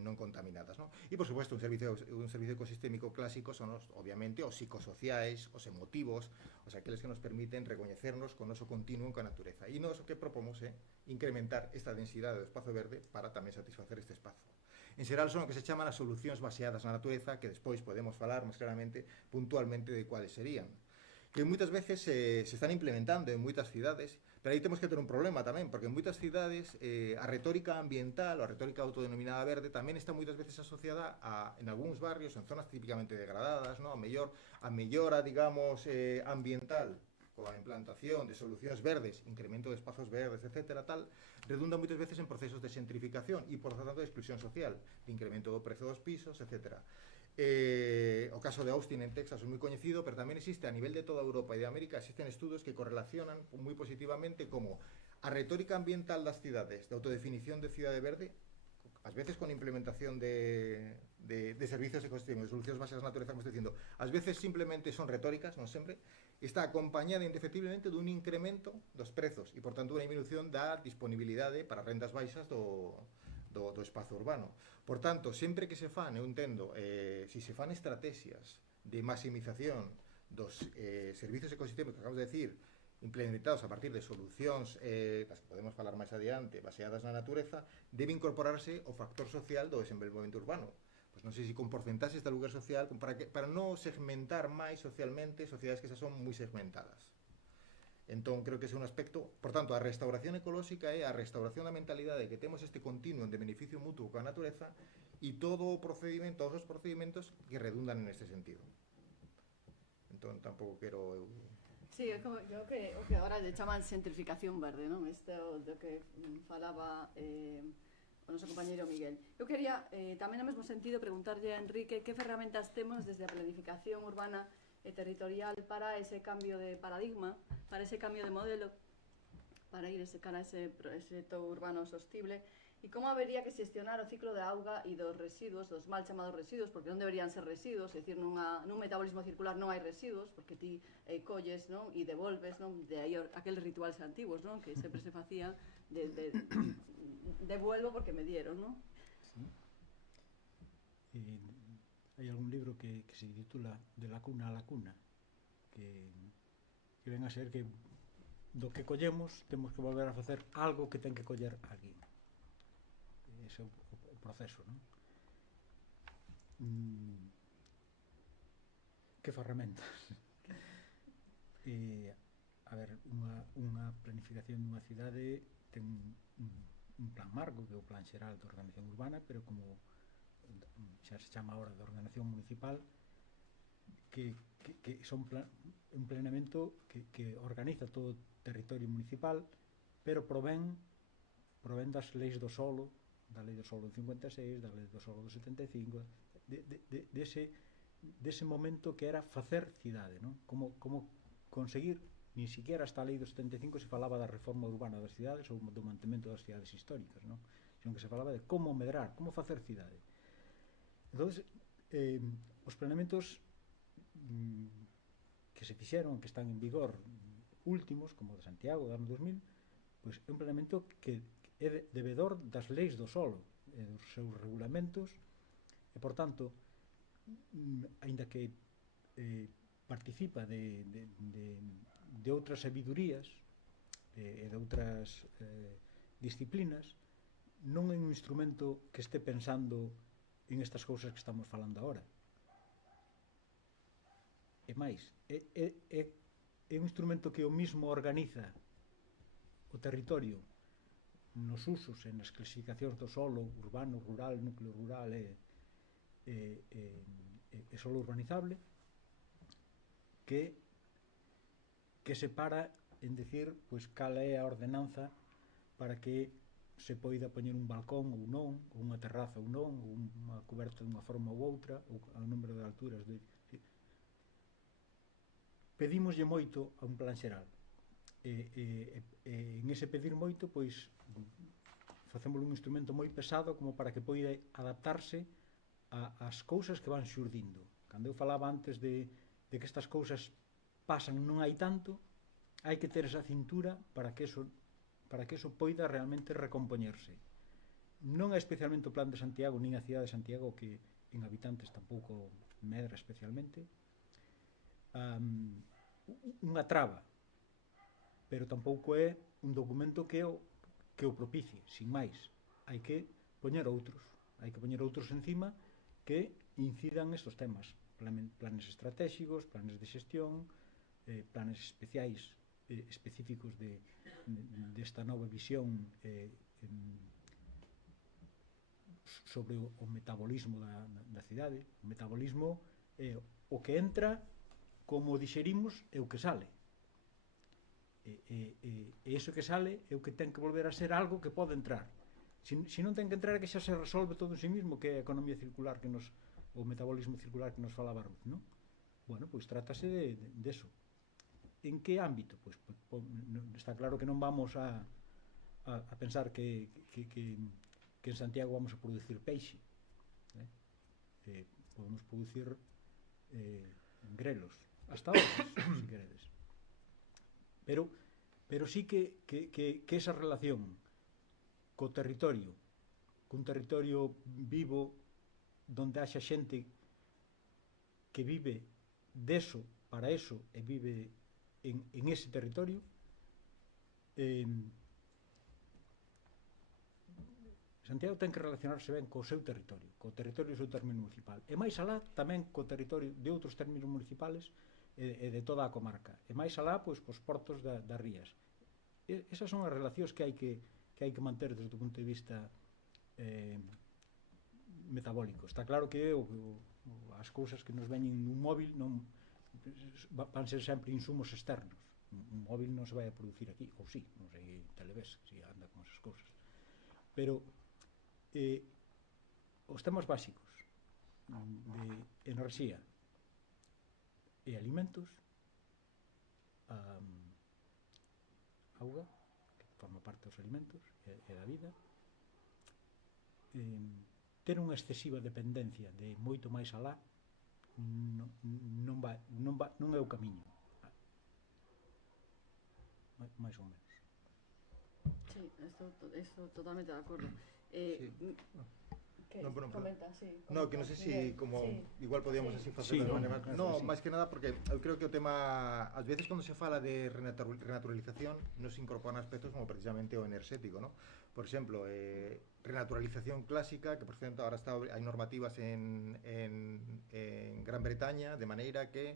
non contaminadas, ¿no? E, por supuesto, un servicio ecosistémico clásico son, obviamente, os psicosociais, os emotivos, aqueles que nos permiten recoñecernos con noso continuo con a natureza. E nós o que propomos é incrementar esta densidade do espazo verde para tamén satisfacer este espazo. En xeral son o que se chaman as solucións baseadas na natureza, que despois podemos falar máis claramente, puntualmente, de cuáles serían. que moitas veces se están implementando en moitas cidades, pero aí temos que ter un problema tamén, porque en moitas cidades a retórica ambiental ou a retórica autodenominada verde tamén está moitas veces asociada en algúns barrios, en zonas típicamente degradadas, ¿no? a mellora, digamos, ambiental coa implantación de solucións verdes, incremento de espazos verdes, etc., tal, redunda moitas veces en procesos de xentrificación e, por tanto, de exclusión social, de incremento do prezo dos pisos, etc. O caso de Austin en Texas é moi coñecido, pero tamén existe a nivel de toda Europa e de América, existen estudos que correlacionan moi positivamente como a retórica ambiental das cidades, de autodefinición de cidade verde, ás veces con implementación de servicios ecosistémicos, de solucións bases da natureza, como estou dicindo, ás veces simplemente son retóricas, non sempre, está acompañada indefectiblemente dun incremento dos prezos e, por tanto, unha diminución da disponibilidade para rendas baixas do espazo urbano. Por tanto, sempre que se fan, eu entendo, se se fan estrategias de maximización dos servicios ecosistémicos que acabamos de decir, implementados a partir de solucións das que podemos falar máis adiante, baseadas na natureza, debe incorporarse o factor social do desenvolvemento urbano. Pois non sei se con porcentaxes de lugar social, para non segmentar máis socialmente sociedades que xa son moi segmentadas. Entón, creo que ese é un aspecto. Por tanto, a restauración ecolóxica é a restauración da mentalidade que temos este continuo de beneficio mutuo coa natureza e todo o procedimento, todos os procedimentos que redundan neste sentido. Entón, tampouco quero... Sí, é como o que agora lle chaman xentrificación verde, non? Isto do que falaba o noso compañeiro Miguel. Eu quería, tamén no mesmo sentido, preguntarlle a Enrique que ferramentas temos desde a planificación urbana e territorial para ese cambio de paradigma, para ese cambio de modelo, para ir cara a ese proxecto urbano sostible, e como habería que xestionar o ciclo de auga e dos residuos, dos mal chamados residuos, porque non deberían ser residuos, é dicir, nun metabolismo circular non hai residuos, porque ti colles, non, e devolves, non, de aí aqueles rituales antigos, non, que sempre se facía devuelvo porque me dieron, non? Sí. Hai algún libro que se titula De la cuna a la cuna, que ven a ser que do que collemos temos que volver a facer algo que ten que coller alguén. Ese é o proceso, non? Que ferramentas? A ver, unha planificación dunha cidade ten un plan marco, que é o plan xeral de ordenación urbana, pero como xa se chama ahora de ordenación municipal, que son un planeamento que organiza todo o territorio municipal, pero provén das leis do solo, da lei do solo do 56, da lei do solo do 75, dese momento que era facer cidade, non? Como conseguir, ni siquiera hasta a lei do 75 se falaba da reforma urbana das cidades ou do mantemento das cidades históricas, non? Senón que se falaba de como medrar, como facer cidade. Entón, os planeamentos que se fixeron, que están en vigor últimos, como o de Santiago, do ano 2000, pois é un planeamento que é debedor das leis do solo, dos seus regulamentos, e, por tanto, aínda que participa de outras sabidurías e de outras disciplinas, non é un instrumento que este pensando en estas cousas que estamos falando agora. E máis, é un instrumento que o mismo organiza o territorio nos usos e nas clasificacións do solo, urbano, rural, núcleo rural e solo urbanizable, que separa en decir pois cal é a ordenanza para que se poida poñer un balcón ou non, ou unha terraza ou non, ou unha coberta dunha forma ou outra, ou ao número de alturas. Pedímoslle moito a un plan xeral, en ese pedir moito, pois facemos un instrumento moi pesado como para que poida adaptarse ás cousas que van xurdindo. Cando eu falaba antes de que estas cousas pasan, non hai tanto, hai que ter esa cintura para que eso poida realmente recompoñerse. Non é especialmente o plan de Santiago, nin a cidade de Santiago, que en habitantes tampouco medra especialmente, unha traba, pero tampouco é un documento que o propicie, sin máis. Hai que poñer outros encima que incidan estes temas, planes estratégicos, planes de xestión, planes especiais específicos desta nova visión sobre o metabolismo da cidade. O metabolismo é o que entra, como dixerimos, é o que sale. E iso que sale é o que ten que volver a ser algo que pode entrar. Se non ten que entrar é que xa se resolve todo en sí mismo, que é a economía circular, o metabolismo circular que nos falaba Ruth, non? Bueno, pois trátase de eso. En que ámbito? Pois está claro que non vamos a pensar que en Santiago vamos a producir peixe, podemos producir grelos, hasta ahora, se queredes. Pero sí que esa relación co territorio, cun territorio vivo, donde haxa xente que vive deso para eso e vive en ese territorio, Santiago ten que relacionarse ben co seu territorio, co territorio do seu término municipal, e máis alá tamén co territorio de outros términos municipales e de toda a comarca, e máis alá pois cos portos das rías. Esas son as relacións que hai que manter desde o punto de vista metabólico. Está claro que as cousas que nos veñen nun móvil van ser sempre insumos externos. Un móvil non se vai a producir aquí, ou sí, non sei, Televés, si anda con esas cousas. Pero os temas básicos de enerxía e alimentos, auga, que forma parte dos alimentos e da vida, ter unha excesiva dependencia de moito máis alá non é o camiño, máis ou menos. Sí, esto totalmente de acuerdo. ¿Qué? No, bueno, comenta, sí. No, que non sei se como sí. igual podíamos así facer máis que nada porque eu creo que o tema ás veces cando se fala de renaturalización nos incorporan aspectos como precisamente o enerxético, ¿no? Por exemplo, renaturalización clásica, que por cierto ahora hai normativas en Gran Bretaña de maneira que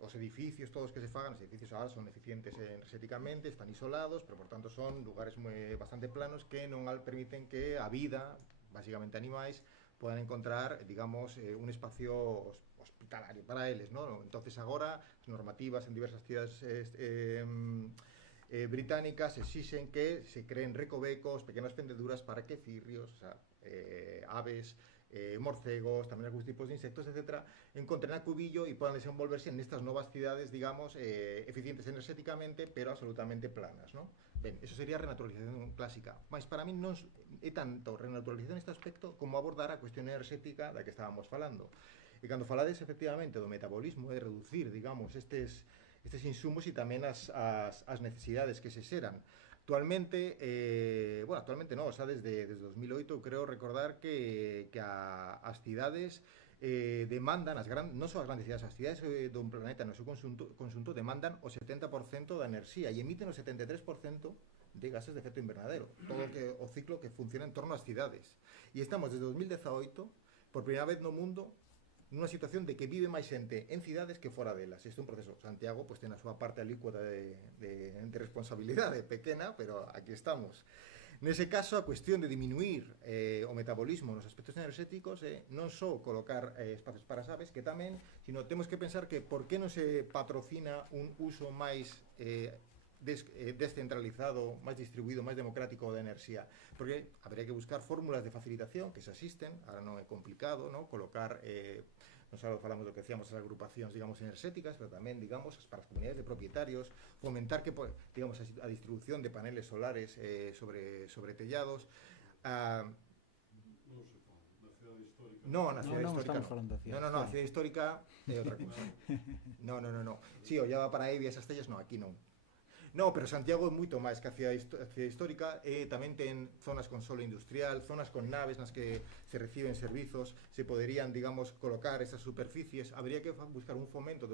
os edificios todos que se fagan, os edificios ahora son eficientes enerxéticamente, están isolados, pero por tanto son lugares bastante planos que non permiten que a vida, básicamente animais, podan encontrar, digamos, un espacio hospitalario para eles, ¿no? Entonces agora as normativas en diversas cidades británicas exixen que se creen recovecos, pequenas pendeduras para que cirrios, o sea, aves, morcegos, tamén algúns tipos de insectos, etc., encontren acubillo e podan desenvolverse nestas novas cidades, digamos, eficientes enerxéticamente, pero absolutamente planas, ¿no? Ben, eso sería a renaturalización clásica. Mas para mí non é tanto renaturalización neste aspecto como abordar a cuestión enerxética da que estábamos falando. E cando falades efectivamente do metabolismo, de reducir, digamos, estes insumos e tamén as necesidades que se xeran. Actualmente, actualmente non, o sea, desde 2008 creo recordar que as cidades demandan, non só as grandes cidades, as cidades do planeta no seu conxunto demandan o 70% da enerxía e emiten o 73% de gases de efecto invernadero, todo o ciclo que funciona en torno ás cidades. E estamos desde 2018, por primeira vez no mundo, nunha situación de que vive máis xente en cidades que fora delas. Isto é un proceso. Santiago pois ten a súa parte alícuota de responsabilidade pequena, pero aquí estamos. Nese caso, a cuestión de diminuir o metabolismo nos aspectos enerxéticos é non só colocar espacios para as aves, que tamén, sino temos que pensar que por que non se patrocina un uso máis descentralizado, máis distribuído, máis democrático da enerxía, porque habría que buscar fórmulas de facilitación que xa existen, ahora non é complicado, ¿no? Colocar non só falamos do que decíamos as agrupacións, digamos, enerxéticas, pero tamén, digamos, para as comunidades de propietarios, fomentar que, digamos, a distribución de paneles solares sobre tellados. Non, na cidade histórica non, a cidade histórica é outra cousa. Non. Si, ollaba para aí, vi esas tellas, non, aquí non. No, pero Santiago é moito máis que a cidade histórica e tamén ten zonas con solo industrial, zonas con naves nas que se reciben servizos, se poderían, digamos, colocar esas superficies. Habría que buscar un fomento,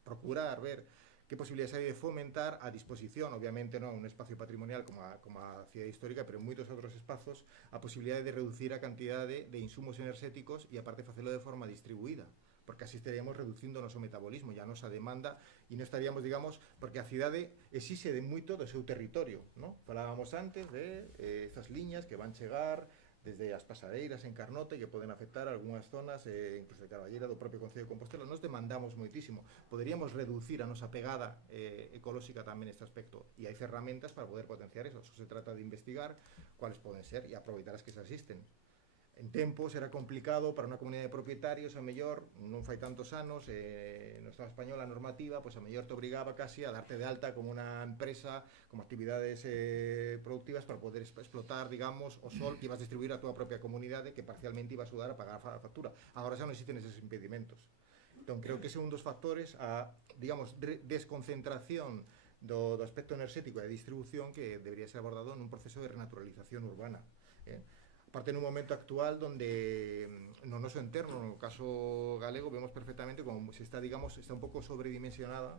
procurar ver que posibilidades hai de fomentar a disposición, obviamente non un espacio patrimonial como a cidade histórica, pero en moitos outros espazos, a posibilidade de reducir a cantidade de insumos enerxéticos e aparte facelo de forma distribuída. porque así estaríamos reducindo o noso metabolismo e a nosa demanda e non estaríamos, digamos, porque a cidade exixe de moito do seu territorio, non? Falábamos antes de estas liñas que van chegar desde as pasadeiras en Carnota que poden afectar algunhas zonas, incluso de Carballera, do propio Concello de Compostela. Nos demandamos moitísimo. Poderíamos reducir a nosa pegada ecolóxica tamén neste aspecto, e hai ferramentas para poder potenciar eso. Só se trata de investigar cuáles poden ser e aproveitar as que se existen. En tempos era complicado para unha comunidade de propietarios, a mellor non fai tantos anos, no Estado español a normativa, pois a mellor te obrigaba casi a darte de alta como unha empresa, como actividades productivas para poder explotar, digamos, o sol que ibas a distribuir a túa propia comunidade, que parcialmente iba a axudar a pagar a factura. Agora xa non existen esos impedimentos. Entón, creo que ese é un dos factores a, digamos, desconcentración do aspecto enerxético e de distribución que debería ser abordado nun proceso de renaturalización urbana. Aparte, nun momento actual donde no noso entorno, no caso galego, vemos perfectamente como se está, digamos, está un pouco sobredimensionada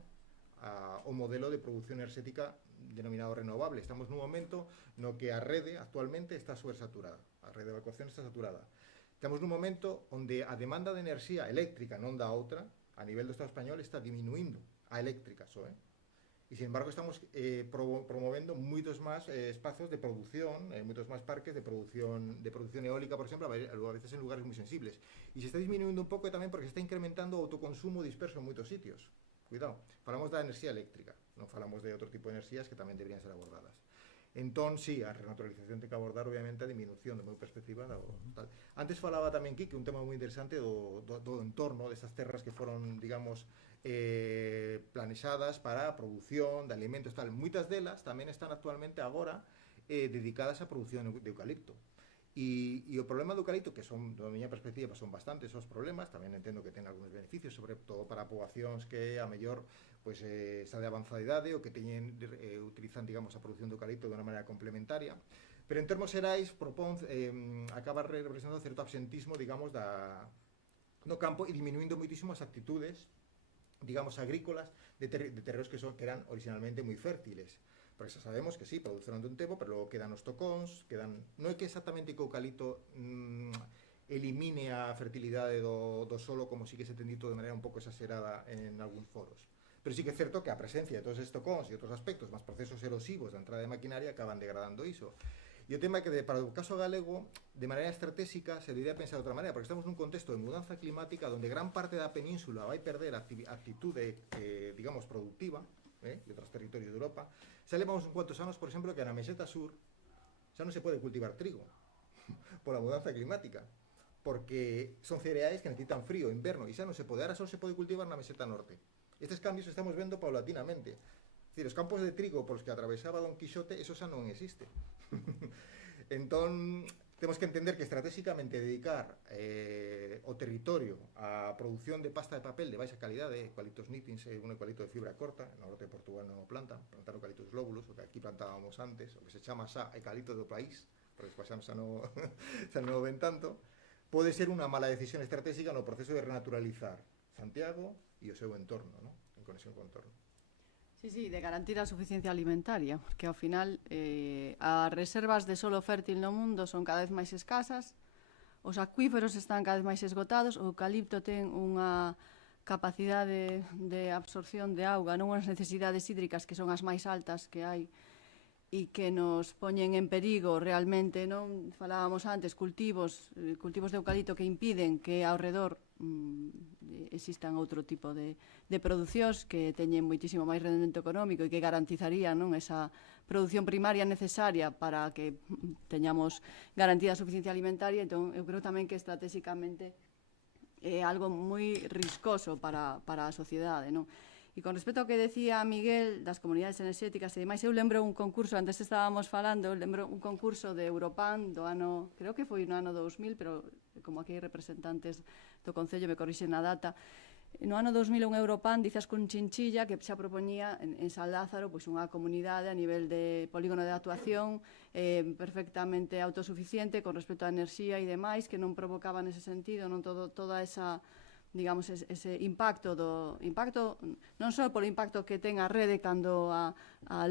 o modelo de produción enerxética denominado renovable. Estamos nun momento no que a rede actualmente está sobresaturada, a rede de evacuación está saturada. Estamos nun momento onde a demanda de enerxía eléctrica, non da outra, a nivel do Estado español está diminuindo, a eléctrica só, E, sin embargo, estamos promovendo moitos máis espazos de produción, moitos máis parques de produción eólica, por exemplo, a veces en lugares moi sensibles. E se está disminuindo un pouco tamén porque se está incrementando o autoconsumo disperso en moitos sitios. Cuidado, falamos da enerxía eléctrica, non falamos de outro tipo de enerxías que tamén deberían ser abordadas. Entón, sí, a renaturalización ten que abordar, obviamente, a diminución, da meu perspectiva. Tal. Antes falaba tamén, Kike, un tema moi interesante do entorno destas terras que foron, digamos, planexadas para a produción de alimentos, tal. Moitas delas tamén están actualmente agora dedicadas á produción de eucalipto. E o problema do eucalipto, que son, da miña perspectiva, son bastantes os problemas, tamén entendo que ten algúns beneficios, sobre todo para poboacións que a mellor pois está de avanzada idade ou que teñen utilizan, digamos, a produción de eucalipto de unha maneira complementaria, pero en termos xerais acaba representando certo absentismo, digamos, no campo e diminuindo moitísimo as actitudes, digamos, agrícolas de terreos que eran originalmente moi fértiles. Porque xa sabemos que sí, produceron de un tempo, pero logo quedan os tocóns, non é que exactamente que o eucalipto elimine a fertilidade do solo, como sí que se ten dito de maneira un pouco exagerada en algúns foros. Pero sí que é certo que a presencia de todos estes tocóns e outros aspectos, máis procesos erosivos da entrada de maquinaria, acaban degradando iso. E o tema é que para o caso galego, de maneira estratégica, se debería pensar de outra maneira, porque estamos nun contexto de mudanza climática onde gran parte da península vai perder a actitude, digamos, productiva, e outros territorios de Europa. Xa levamos uns cuantos anos, por exemplo, que na meseta sur xa non se pode cultivar trigo pola mudanza climática, porque son cereais que necesitan frío, inverno, e xa non se pode. Ahora só se pode cultivar na meseta norte. Estes cambios estamos vendo paulatinamente. Es decir, os campos de trigo polos que atravesaba Don Quixote, eso xa non existe. Entón, temos que entender que estratégicamente dedicar o territorio á produción de pasta de papel de baixa calidade, eucaliptos nitins, un eucalipto de fibra corta, no norte de Portugal non o plantan eucaliptos glóbulos, o que aquí plantábamos antes, o que se chama xa eucalipto do país, porque despois xa non o ven tanto, pode ser unha mala decisión estratégica no proceso de renaturalizar Santiago e o seu entorno, ¿no? En conexión co entorno. Sí, de garantir a suficiencia alimentaria, porque ao final as reservas de solo fértil no mundo son cada vez máis escasas, os acuíferos están cada vez máis esgotados, o eucalipto ten unha capacidade de absorción de auga, non unhas necesidades hídricas que son as máis altas que hai e que nos poñen en perigo realmente, non? Falábamos antes, cultivos de eucalipto que impiden que ao redor existan outro tipo de producións que teñen moitísimo máis rendemento económico e que garantizarían, non, esa produción primaria necesaria para que teñamos garantida a suficiencia alimentaria. Entón, eu creo tamén que estratégicamente é algo moi riscoso para a sociedade, non? E con respecto ao que decía Miguel das comunidades enerxéticas e demais, eu lembro un concurso, antes estábamos falando, lembro un concurso de Europan do ano, creo que foi no ano 2000, pero como aquí hai representantes do Concello me corrixen a data, no ano 2000 un Europan dizas con Chinchilla que xa propoñía en San Lázaro pois unha comunidade a nivel de polígono de actuación perfectamente autosuficiente con respecto á enerxía e demais, que non provocaba nese sentido non toda esa, digamos, ese impacto non só polo impacto que ten a rede cando a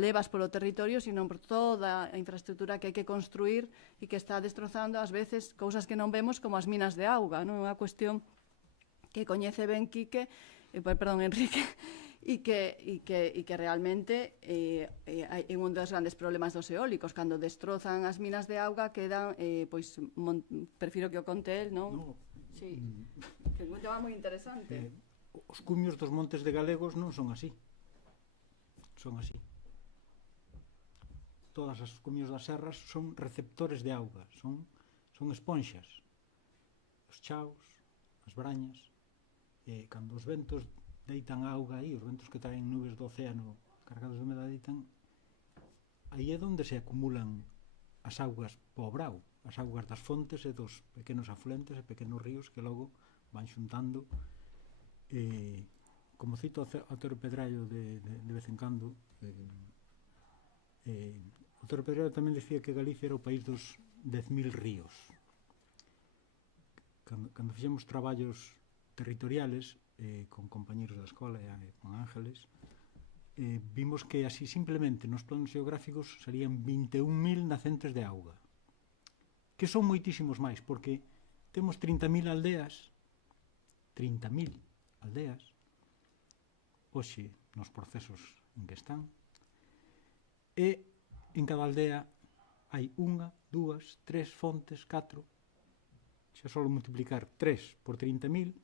levas polo territorio, sino por toda a infraestructura que hai que construir e que está destrozando ás veces cousas que non vemos como as minas de auga, non? É unha cuestión que coñece ben Quique, Enrique, e que realmente é un dos grandes problemas dos eólicos. Cando destrozan as minas de auga quedan, prefiro que o conte el, non? No. Sí, que é un tema moi interesante. Os cumios dos montes de galegos non son así. Son así. Todas as cumios das serras son receptores de auga, son esponxas. Os chaos, as brañas, cando os ventos deitan auga aí, os ventos que traen nubes do océano cargados de humedade deitan, aí é onde se acumulan as augas po brao, as augas das fontes e dos pequenos afluentes e pequenos ríos que logo van xuntando. Como cito a Tero Pedrallo de vez en cando, o Tero Pedrallo tamén decía que Galicia era o país dos 10.000 ríos. Cando fixemos traballos territoriales con compañeros da escola e con Ángeles, vimos que así simplemente nos planos geográficos serían 21.000 nacentes de auga, que son moitísimos máis, porque temos 30.000 aldeas, hoxe nos procesos en que están, e en cada aldea hai 1, 2, 3 fontes, 4, xa só multiplicar 3 por 30.000,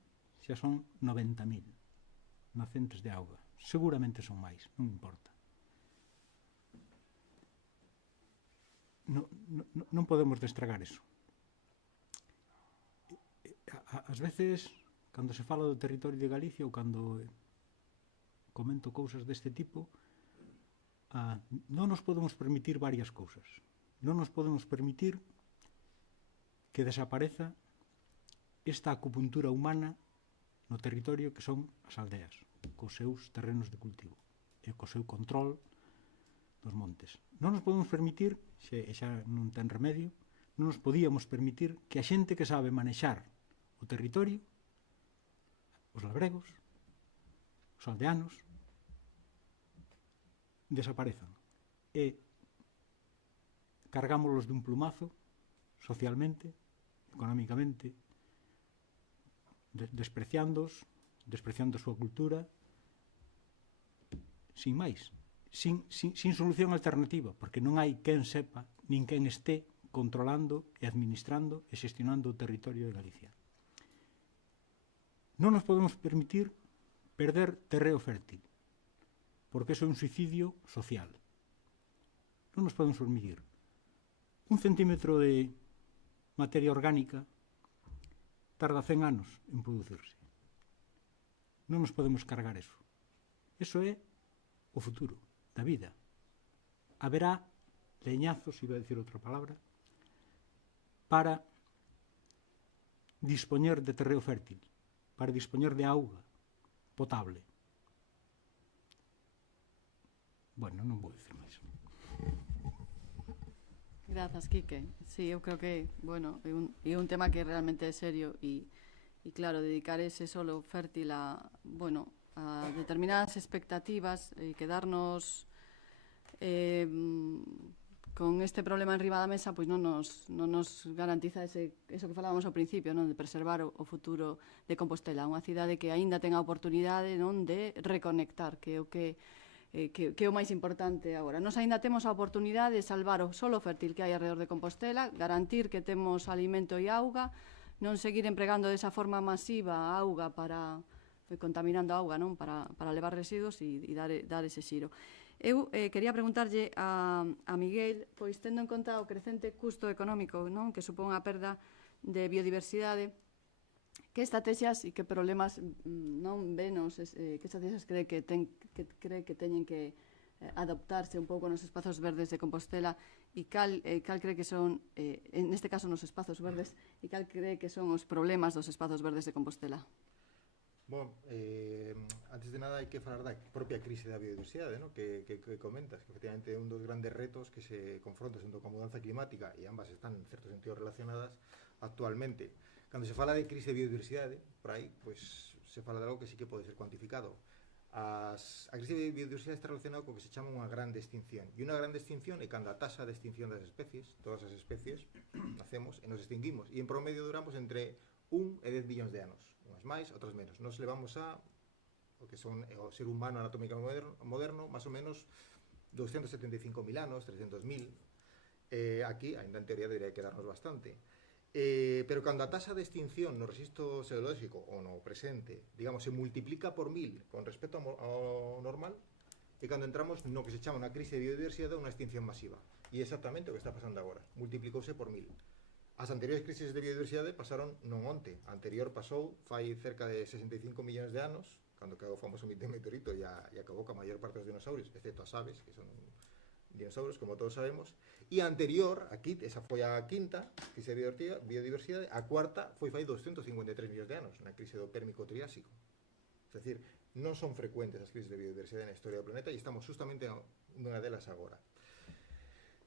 xa son 90.000 nacentes de auga. Seguramente son máis, non importa. Non podemos destragar eso. Ás veces, cando se fala do territorio de Galicia ou cando comento cousas deste tipo, non nos podemos permitir varias cousas. Non nos podemos permitir que desapareza esta acupuntura humana no territorio que son as aldeas, cos seus terrenos de cultivo e co seu control dos montes. Non nos podemos permitir, xa non ten remedio, non nos podíamos permitir que a xente que sabe manexar o territorio, os labregos, os aldeanos, desaparezan. E cargámoslos dun plumazo, socialmente, económicamente, despreciándoos, despreciando a súa cultura, sin máis, sin solución alternativa, porque non hai quen sepa, nin quen esté controlando e administrando e xestionando o territorio de Galicia. Non nos podemos permitir perder terreo fértil, porque iso é un suicidio social. Non nos podemos permitir. 1 centímetro de materia orgánica tarda 100 anos en producirse. Non nos podemos cargar eso. Eso é o futuro da vida. Haberá leñazos, iba a decir outra palabra, para dispoñer de terreo fértil, para dispoñer de auga potable. Bueno, non vou dicir máis. Grazas, Quique. Sí, eu creo que, bueno, é un tema que realmente é serio e claro, dedicar ese solo fértil a, bueno, a determinadas expectativas e quedarnos con este problema enriba da mesa, pois non nos garantiza eso que falábamos ao principio, non, de preservar o futuro de Compostela, unha cidade que aínda ten a oportunidade, non, de reconectar, que é o que é o máis importante agora. Nos aínda temos a oportunidade de salvar o solo fértil que hai alrededor de Compostela, garantir que temos alimento e auga, non seguir empregando desa forma masiva a auga para contaminando a auga, non, para levar residuos e dar ese xiro. Eu quería preguntarlle a Miguel, pois tendo en conta o crecente custo económico, non, que supón a perda de biodiversidade, que estrategias e que problemas non venos, que estrategias cree que teñen que adoptarse un pouco nos espazos verdes de Compostela e cal cree que son, neste caso nos espazos verdes, e cal cree que son os problemas dos espazos verdes de Compostela? Bom, antes de nada hai que falar da propia crise da biodiversidade, ¿no? que comentas, que efectivamente é un dos grandes retos que se confronta xunto con a mudanza climática, e ambas están en certo sentido relacionadas actualmente. Cando se fala de crise de biodiversidade, por aí, pues, se fala de algo que sí que pode ser cuantificado. A crise de biodiversidade está relacionada co que se chama unha grande extinción. E unha grande extinción é cando a tasa de extinción das especies, todas as especies, nacemos e nos extinguimos. E en promedio duramos entre 1 e 10 billóns de anos, unhas máis, outras menos. Nos levamos a o que son o ser humano anatómico moderno, máis ou menos 275.000 anos, 300.000. Aquí, ainda en teoría, debería quedarnos bastante. Pero cando a tasa de extinción no resisto zoolóxico ou no presente, digamos, se multiplica por 1000 con respecto ao normal, e cando entramos no que se chama unha crise de biodiversidade ou unha extinción masiva. E exactamente o que está pasando agora. Multiplicouse por 1000. As anteriores crises de biodiversidade pasaron non onte. A anterior pasou fai cerca de 65 millóns de anos, cando caeu o famoso meteorito e acabou ca maior parte dos dinosaurios, excepto as aves, que son dinosaurios, como todos sabemos. E a anterior, aquí, esa foi a quinta crise de biodiversidade, a cuarta foi fai 253 millóns de anos, na crise do Pérmico Triásico. É dicir, non son frecuentes as crises de biodiversidade na historia do planeta e estamos justamente nunha delas agora.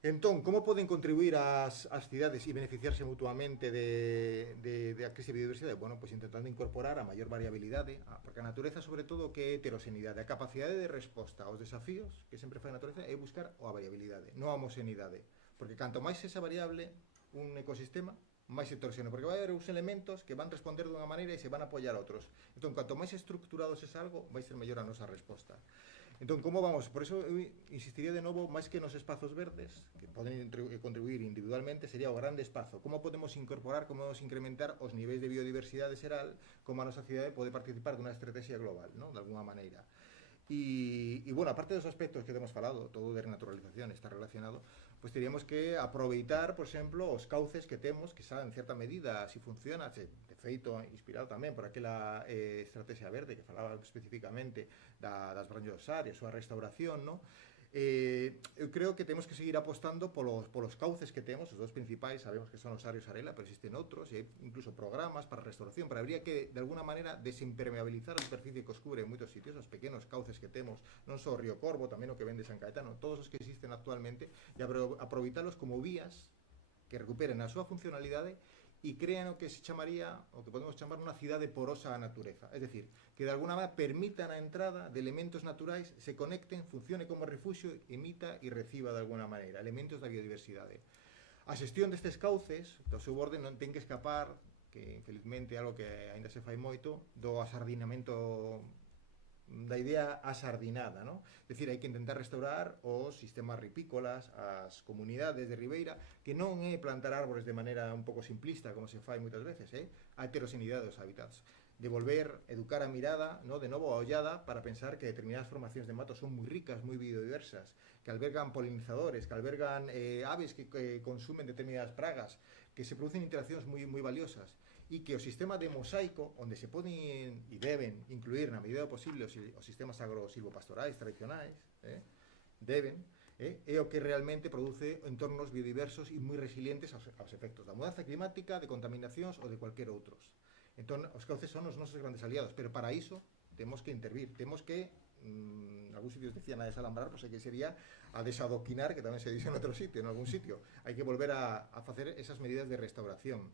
Entón, como poden contribuir as cidades e beneficiarse mutuamente da crise de biodiversidade? Bueno, pois intentando incorporar a maior variabilidade, porque a natureza, sobre todo, que é heteroxeneidade. A capacidade de resposta aos desafíos que sempre fai a natureza é buscar a variabilidade, non a homoxeneidade. Porque canto máis esa variable un ecosistema, máis heteroxéneo, porque vai haber uns elementos que van responder dunha maneira e se van a apoiar a outros. Entón, canto máis estructurados é algo, vai ser mellor a nosa resposta. Entón, como vamos? Por eso eu insistiría de novo, máis que nos espazos verdes, que poden contribuir individualmente, sería o grande espazo. Como podemos incorporar, como podemos incrementar os niveis de biodiversidade xeral, como a nosa cidade pode participar dunha estrategia global, ¿no? De alguna maneira. E, bueno, aparte dos aspectos que temos falado, todo de renaturalización está relacionado, pues teríamos que aproveitar, por exemplo, os cauces que temos, que saben, en certa medida, si funciona, de feito, inspirado tamén por aquela estrategia verde que falaba especificamente das branxos áreas, súa restauración, ¿no? Eu creo que temos que seguir apostando polos cauces que temos, os dos principais, sabemos que son os Arios Arela, pero existen outros, e hai incluso programas para restauración, pero habría que, de alguna maneira, desimpermeabilizar a superficie que os cubre en moitos sitios, os pequenos cauces que temos, non só o Río Corvo, tamén o que ven de San Caetano, todos os que existen actualmente, e aproveitalos como vías que recuperen a súa funcionalidade e crean o que se chamaría, o que podemos chamar unha cidade porosa á natureza. É dicir, que de alguna maneira permitan a entrada de elementos naturais, se conecten, funcione como refuxio, emita e reciba de alguna maneira elementos da biodiversidade. A xestión destes cauces, do seu orde, non ten que escapar, que infelizmente é algo que aínda se fai moito, do asardinamento da idea asardinada, ¿no? É dicir, hai que intentar restaurar os sistemas ripícolas, as comunidades de ribeira, que non é plantar árbores de maneira un pouco simplista, como se fai moitas veces, a heteroxeneidade dos hábitats. Devolver, educar a mirada, ¿no? De novo a ollada, para pensar que determinadas formacións de mato son moi ricas, moi biodiversas, que albergan polinizadores, que albergan aves que consumen determinadas pragas, que se producen interaccións moi valiosas, e que o sistema de mosaico, onde se poden e deben incluir na medida posible os sistemas agrosilvopastorais tradicionais, deben, é o que realmente produce entornos biodiversos e moi resilientes aos efectos da mudanza climática, de contaminacións ou de cualquier outros. Entón, os cauces son os nosos grandes aliados, pero para iso temos que intervir, temos que, algúns sitios decían a desalambrar, pois que sería a desadoquinar, que tamén se dice en outro sitio, en algún sitio. Hai que volver a facer esas medidas de restauración.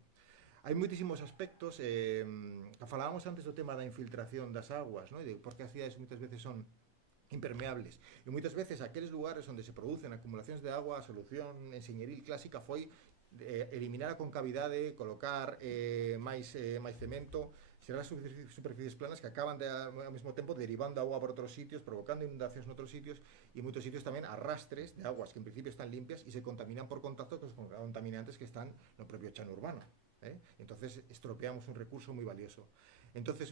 Hai moitísimos aspectos, falábamos antes do tema da infiltración das aguas, ¿no? E de por que as cidades moitas veces son impermeables. E moitas veces aqueles lugares onde se producen acumulacións de agua, a solución enxeñeril clásica foi eliminar a concavidade, colocar máis cemento, xerar superficies planas que acaban ao mesmo tempo derivando agua por outros sitios, provocando inundacións noutros sitios, e moitos sitios tamén arrastres de aguas que en principio están limpias e se contaminan por contacto con os contaminantes que están no propio chano urbano. Entonces estropeamos un recurso moi valioso. Entonces,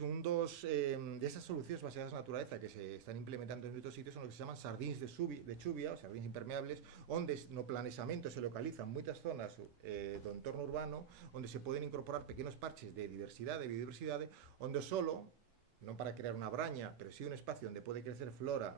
desas solucións baseadas na naturaleza que se están implementando en moitos sitios son os que se chaman sardíns de chuvia, os sardíns impermeables, onde no planexamento se localizan moitas zonas do entorno urbano onde se poden incorporar pequenos parches de diversidade e biodiversidade, onde o solo, non para crear unha braña, pero sí un espacio onde pode crecer flora,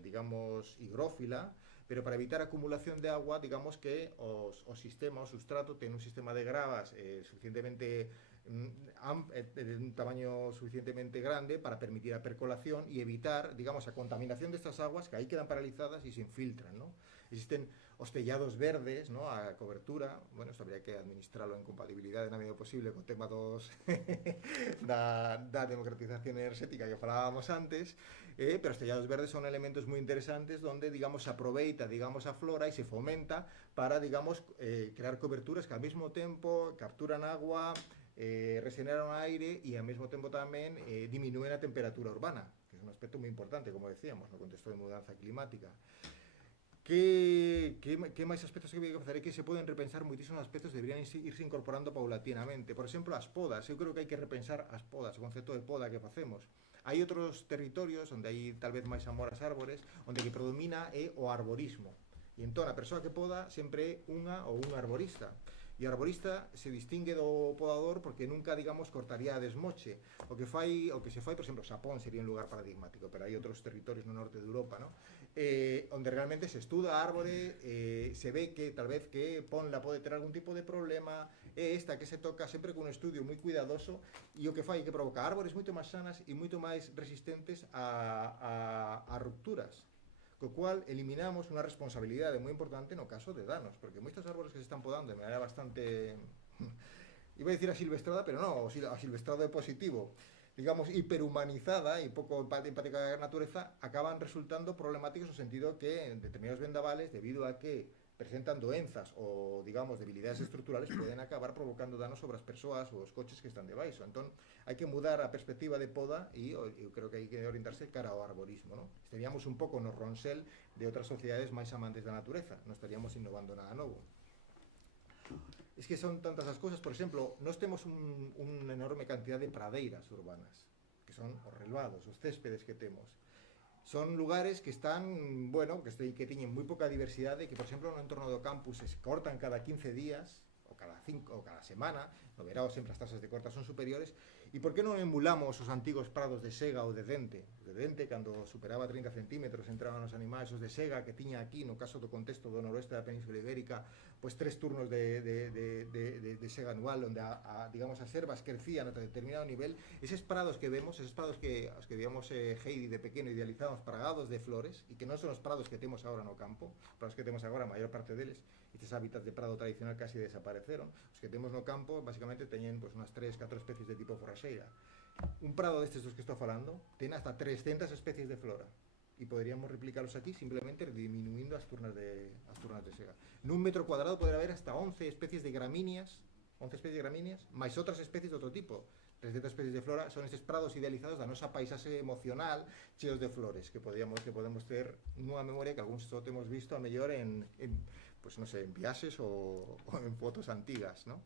digamos, higrófila, pero para evitar a acumulación de agua, digamos que o sistema, o substrato, ten un sistema de gravas suficientemente de un tamaño suficientemente grande para permitir a percolación e evitar, digamos, a contaminación destas aguas que aí quedan paralizadas e se infiltran, ¿no? Existen os tellados verdes, ¿no? A cobertura, bueno, isto habría que administralo en compatibilidade na medida posible co tema da democratización enerxética que falábamos antes, pero os tellados verdes son elementos moi interesantes donde, digamos, se aproveita, digamos, a flora e se fomenta para, digamos, crear coberturas que ao mesmo tempo capturan agua, reseneran o aire e ao mesmo tempo tamén diminúen a temperatura urbana, que é un aspecto moi importante, como decíamos, no contexto de mudanza climática. Que máis aspectos que hai que facer? É que se poden repensar moitísimos aspectos, deberían irse incorporando paulatinamente. Por exemplo, as podas. Eu creo que hai que repensar as podas, o concepto de poda que facemos. Hai outros territorios onde hai tal vez máis amor ás árbores, onde que predomina é o arborismo. E entón a persoa que poda sempre é unha ou un arborista. E o arborista se distingue do podador porque nunca, digamos, cortaría a desmoche. O que se fai, por exemplo, Xapón sería un lugar paradigmático, pero hai outros territorios no norte de Europa, ¿no? Onde realmente se estuda a árbore, se ve que tal vez que ponla pode ter algún tipo de problema, é esta que se toca sempre con un estudio moi cuidadoso, e o que fai que provoca árbores moito máis sanas e moito máis resistentes a rupturas. Co cual eliminamos unha responsabilidade moi importante no caso de danos, porque moitos árbores que se están podando de maneira bastante, iba a dicir asilvestrada, pero non, asilvestrado é positivo, digamos, hiperhumanizada e pouco empática da natureza, acaban resultando problemáticos no sentido que en determinados vendavales, debido a que presentan doenzas ou, digamos, debilidades estruturales, poden acabar provocando danos sobre as persoas ou os coches que están debaixo. Entón, hai que mudar a perspectiva de poda e eu creo que hai que orientarse cara ao arborismo, ¿no? Estaríamos un pouco no ronsel de outras sociedades máis amantes da natureza, non estaríamos innovando nada novo. Es que son tantas as cousas, por exemplo, nós temos unha enorme cantidad de pradeiras urbanas, que son os relvados, os céspedes que temos. Son lugares que están, bueno, que teñen moi pouca diversidade, que, por exemplo, no entorno do campus se cortan cada 15 días, ou cada 5, ou cada semana, no verao sempre as tasas de corta son superiores, e por que non emulamos os antigos prados de sega ou de dente? De dente, cando superaba 30 centímetros, entraban os animais, os de sega, que tiña aquí, no caso do contexto do noroeste da Península Ibérica, pois 3 turnos de sega anual, onde digamos, as ervas crecían a determinado nivel. Eses prados que vemos, eses prados que os que víamos Heidi de pequeno idealizamos, pragados de flores, e que non son os prados que temos agora no campo, os prados que temos agora, a maior parte deles, estes hábitats de prado tradicional casi desapareceron. Os que temos no campo, basicamente, teñen pues, unas 3-4 especies de tipo forraxeira. Un prado destes dos que estou falando ten hasta 300 especies de flora, e poderíamos replicarlos aquí simplemente disminuindo as turnas de sega. Nun metro cuadrado poderá haber hasta 11 especies de gramíneas, máis outras especies de outro tipo. 300 especies de flora son estes prados idealizados da nosa paisaxe emocional cheos de flores que podemos ter nunha memoria que algúns só temos visto a mellor pues non sei, en viaxes ou en fotos antigas, ¿no?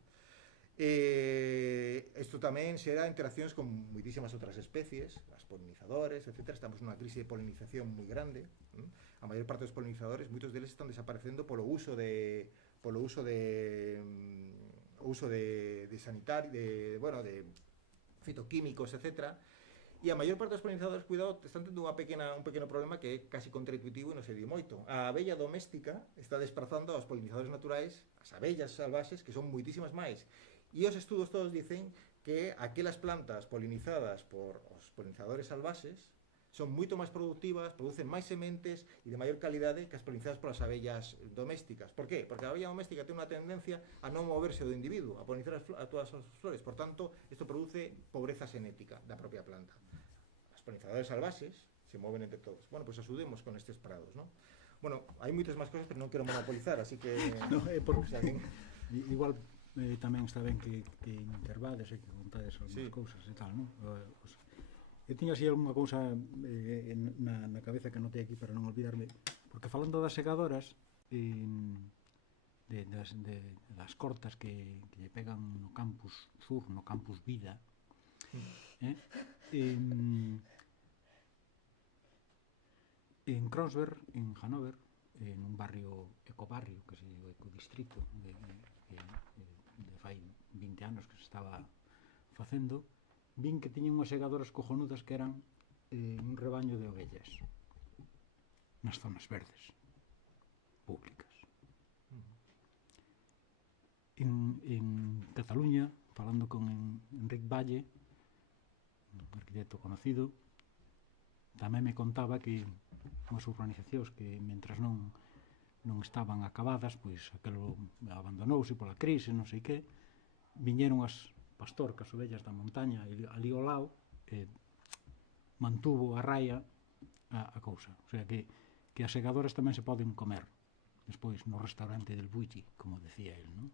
Isto tamén será interaccións con moitísimas outras especies, as polinizadores, etc. Estamos nunha crise de polinización moi grande. A maior parte dos polinizadores, moitos deles están desaparecendo polo uso de sanitario, de fitoquímicos, etc. E a maior parte dos polinizadores, cuidado, están tendo un pequeno problema que é casi contraintuitivo e non se di moito. A abella doméstica está desplazando aos polinizadores naturais, as abellas salvaxes, que son moitísimas máis. E os estudos todos dicen que aquelas plantas polinizadas por os polinizadores salvaxes son moito máis productivas, producen máis sementes e de maior calidade que as polinizadas polas abellas domésticas. Por qué? Porque a abella doméstica ten unha tendencia a non moverse do individuo, a polinizar a todas as flores. Por tanto, isto produce pobreza xenética da propia planta. As polinizadores salvaxes se moven entre todos. Bueno, pois axudemos con estes prados, ¿no? Bueno, hai moitas máis cosas, pero non quero monopolizar, así que... No, igual... tamén está ben que intervades e que contades algunhas cousas e tal, non? Eu tiña así algunha cousa na cabeza que anotei aquí para non olvidarme, porque falando das segadoras das cortas que lle pegan no campus sur, no campus Vida, en Kreuzberg, en Hannover, en un barrio, ecobarrio, que se o ecodistrito de fai 20 anos que se estaba facendo, vin que tiñan unhas segadoras cojonudas que eran un rebaño de ovellas nas zonas verdes públicas. En Cataluña, falando con Enric Valle, un arquitecto conocido, tamén me contaba que unhas urbanizacións que mentras non estaban acabadas, pois aquilo abandonouse pola crise, non sei que, viñeron as pastorcas, ovellas da montaña, ali ao lado, mantuvo a raia a cousa. O sea que as segadoras tamén se poden comer, despois no restaurante del Buiti, como decía el, non?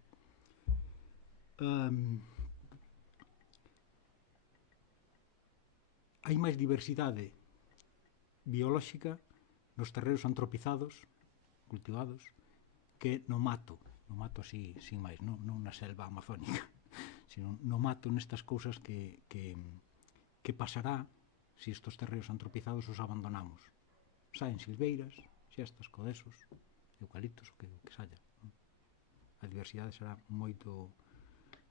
hai máis diversidade biolóxica nos terreos antropizados, cultivados, que no mato así, sin máis, non na selva amazónica, sino no mato, nestas cousas que pasará se estes terreos antropizados os abandonamos. Saen silveiras, xestas, codesos, eucaliptos, o que saia. A diversidade será moito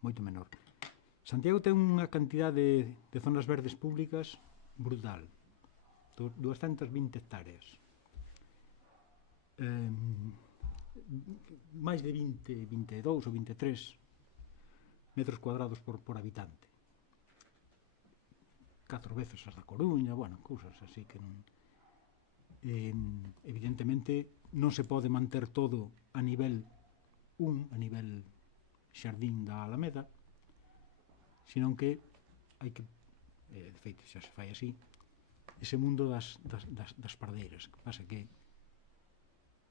menor. Santiago ten unha cantidade de zonas verdes públicas brutal, 220 hectáreas. Máis de 22 ou 23 metros cuadrados por habitante. 4 veces as da Coruña, bueno, cousas así que non... evidentemente non se pode manter todo a nivel a nivel xardín da Alameda, senón que hai que, de feito xa se fai así, ese mundo das pardeiras, que pasa que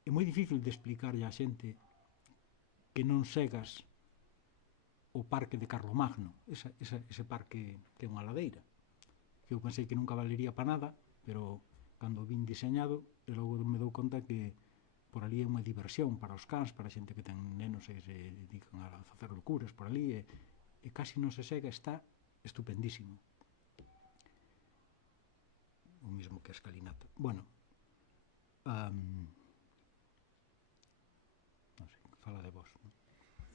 é moi difícil de explicarlle á xente que non segas o parque de Carlomagno, ese parque que é unha ladeira, que eu pensei que nunca valería para nada, pero cando vin diseñado, e logo me dou conta que por ali é unha diversión para os cans, para a xente que ten nenos e se dedican a facer locuras por ali, e casi non se sega, está estupendísimo. O mismo que a escalinata. Bueno, non sei, fala de vos, non?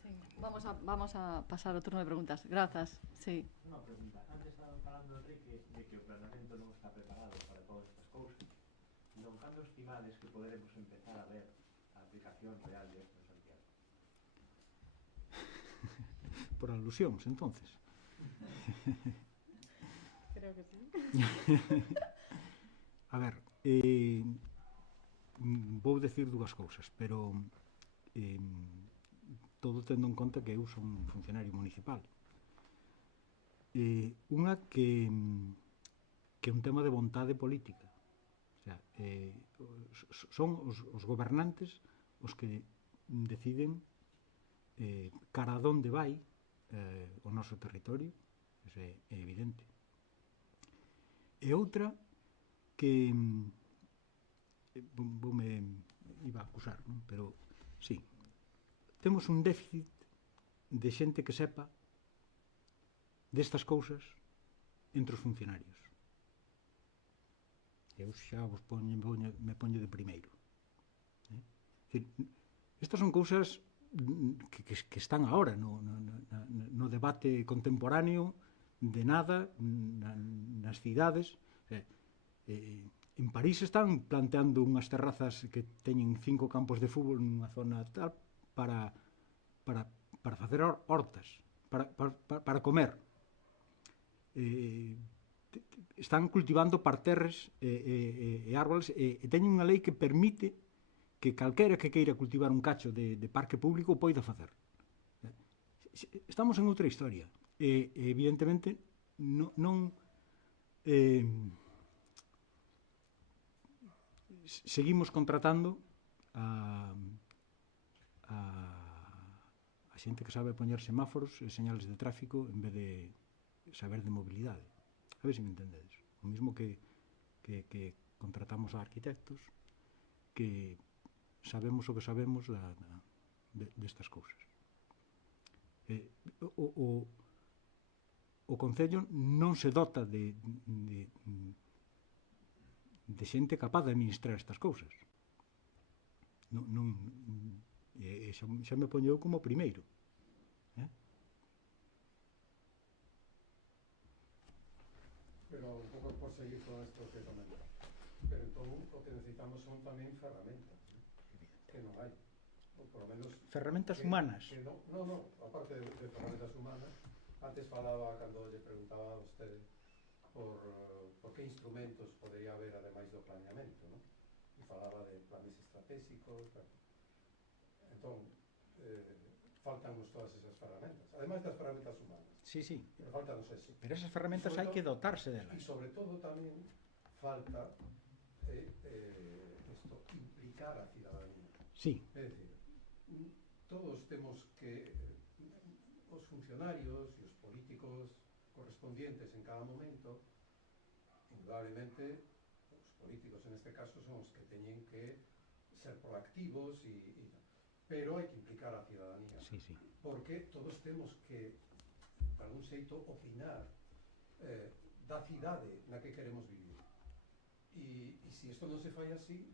Sí. Vamos a pasar ao turno de preguntas. Grazas. Sí. Unha pregunta. Antes estaba falando, Enrique, de que o planeamento non está preparado para todas estas cousas. Non, cando estimades que poderemos empezar a ver a aplicación real de esto en Santiago? Por alusións, entonces. Creo que sí. A ver, vou decir dúas cousas, pero todo tendo en conta que eu son un funcionario municipal. Unha que é un tema de vontade política. O sea, son os gobernantes os que deciden cara a donde vai o noso territorio, eso é evidente. E outra que iba a acusar, non? Pero sí, temos un déficit de xente que sepa destas cousas entre os funcionarios. Eu xa me poño de primeiro. Estas son cousas que están agora no debate contemporáneo de nada nas cidades. En París están planteando unhas terrazas que teñen 5 campos de fútbol nunha zona tal para facer hortas, para comer. Están cultivando parterres e árboles e teñen unha lei que permite que calquera que queira cultivar un cacho de parque público o poida facer. Estamos en outra historia e evidentemente non seguimos contratando a xente que sabe poñer semáforos e señales de tráfico en vez de saber de mobilidade. A ver se me entendedes. O mismo que contratamos a arquitectos que sabemos o que sabemos destas cousas. O Concello non se dota de xente capaz de administrar estas cousas. Xa me poño eu como primeiro. Pero un pouco por seguir con esto que comentas. Pero entón o que necesitamos son tamén ferramentas, que non hai. Ou por lo menos ferramentas humanas. No, aparte de ferramentas humanas, antes falaba, cando lle preguntaba a vostede por que instrumentos podería haber ademais do planeamento, non? E falaba de planes estratégicos, entón faltannos todas esas ferramentas, ademais das ferramentas humanas. Sí. Pero faltanos eso. Pero esas ferramentas hai que dotarse delas. E sobre todo tamén falta implicar a cidadanía. Sí. É dicir, todos temos que os funcionarios e os políticos correspondientes en cada momento indudablemente, os políticos en este caso son os que teñen que ser proactivos pero hai que implicar a cidadanía. Sí, sí. Porque todos temos que, de algún xeito, opinar da cidade na que queremos vivir. E se isto non se fai así,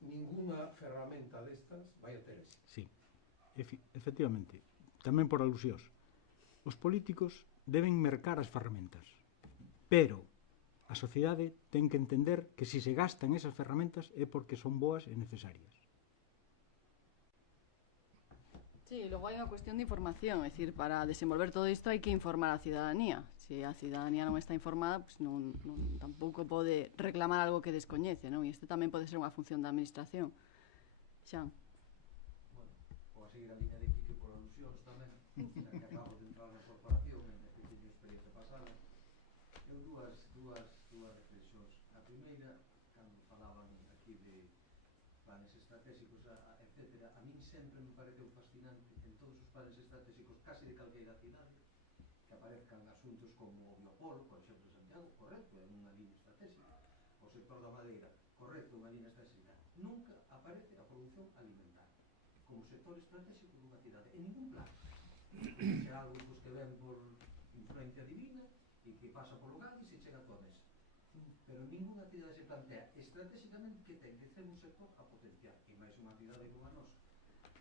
ninguna ferramenta destas vai a ter éxito. Sí, efectivamente. Tamén por alusións. Os políticos deben mercar as ferramentas, pero a sociedade ten que entender que se se gastan esas ferramentas é porque son boas e necesarias. Sí, logo hai unha cuestión de información, é dicir, para desenvolver todo isto hai que informar a cidadanía. Se a cidadanía non está informada, pues tampouco pode reclamar algo que descoñece, non? E isto tamén pode ser unha función da administración. Xan. Bueno, vou a seguir a liña de Quique por alusións tamén, xa que acabo de entrar na corporación, en que teño experiencia pasada. Eu dúas reflexións. A primeira, cando falaban aquí de planes estratégicos, etc. A min sempre me pareceu fascinante en todos os planes estratégicos, case de calqueira cidade, que aparezcan asuntos como o biopolo, por exemplo, Santiago, correcto, é unha liña estratégica. O sector da madeira, correcto, unha liña estratégica. Nunca aparece a produción alimentaria como sector estratégico dunha cidade, en ningún plan. É algo que ven por influencia divina e que pasa polo gal e se chega a tua mesa. Pero ninguna cidade se plantea estratégicamente que ten que ser un sector a potenciar. E máis unha cidade como a nosa,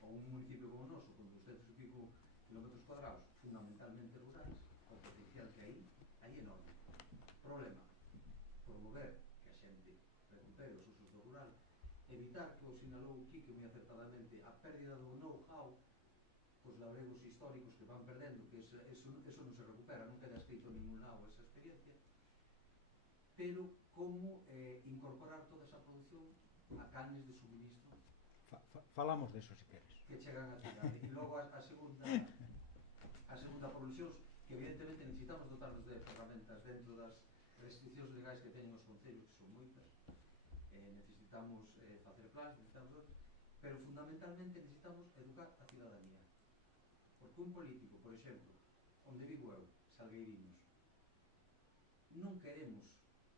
ou un municipio como o noso, con 200 e pico kilómetros cuadrados, fundamentalmente rurais, o potencial que hai enorme. Problema, promover que a xente recupere os usos do rural, evitar que o sinalou Quique moi acertadamente a pérdida do know-how, os labregos históricos que van perdendo, que eso non se recupera, non queda escrito en ningún lado esa experiencia, pero como incorporar toda esa produción a canles de suministro Falamos deso, se queres. que chegan á cidade. E logo a segunda por alusións, que evidentemente necesitamos dotarnos de ferramentas dentro das restriccións legais que teñen os concellos, que son moitas, necesitamos facer plans, pero fundamentalmente necesitamos educar a cidadanía. Porque un político, por exemplo, onde vivo eu, Salgueiriños, non queremos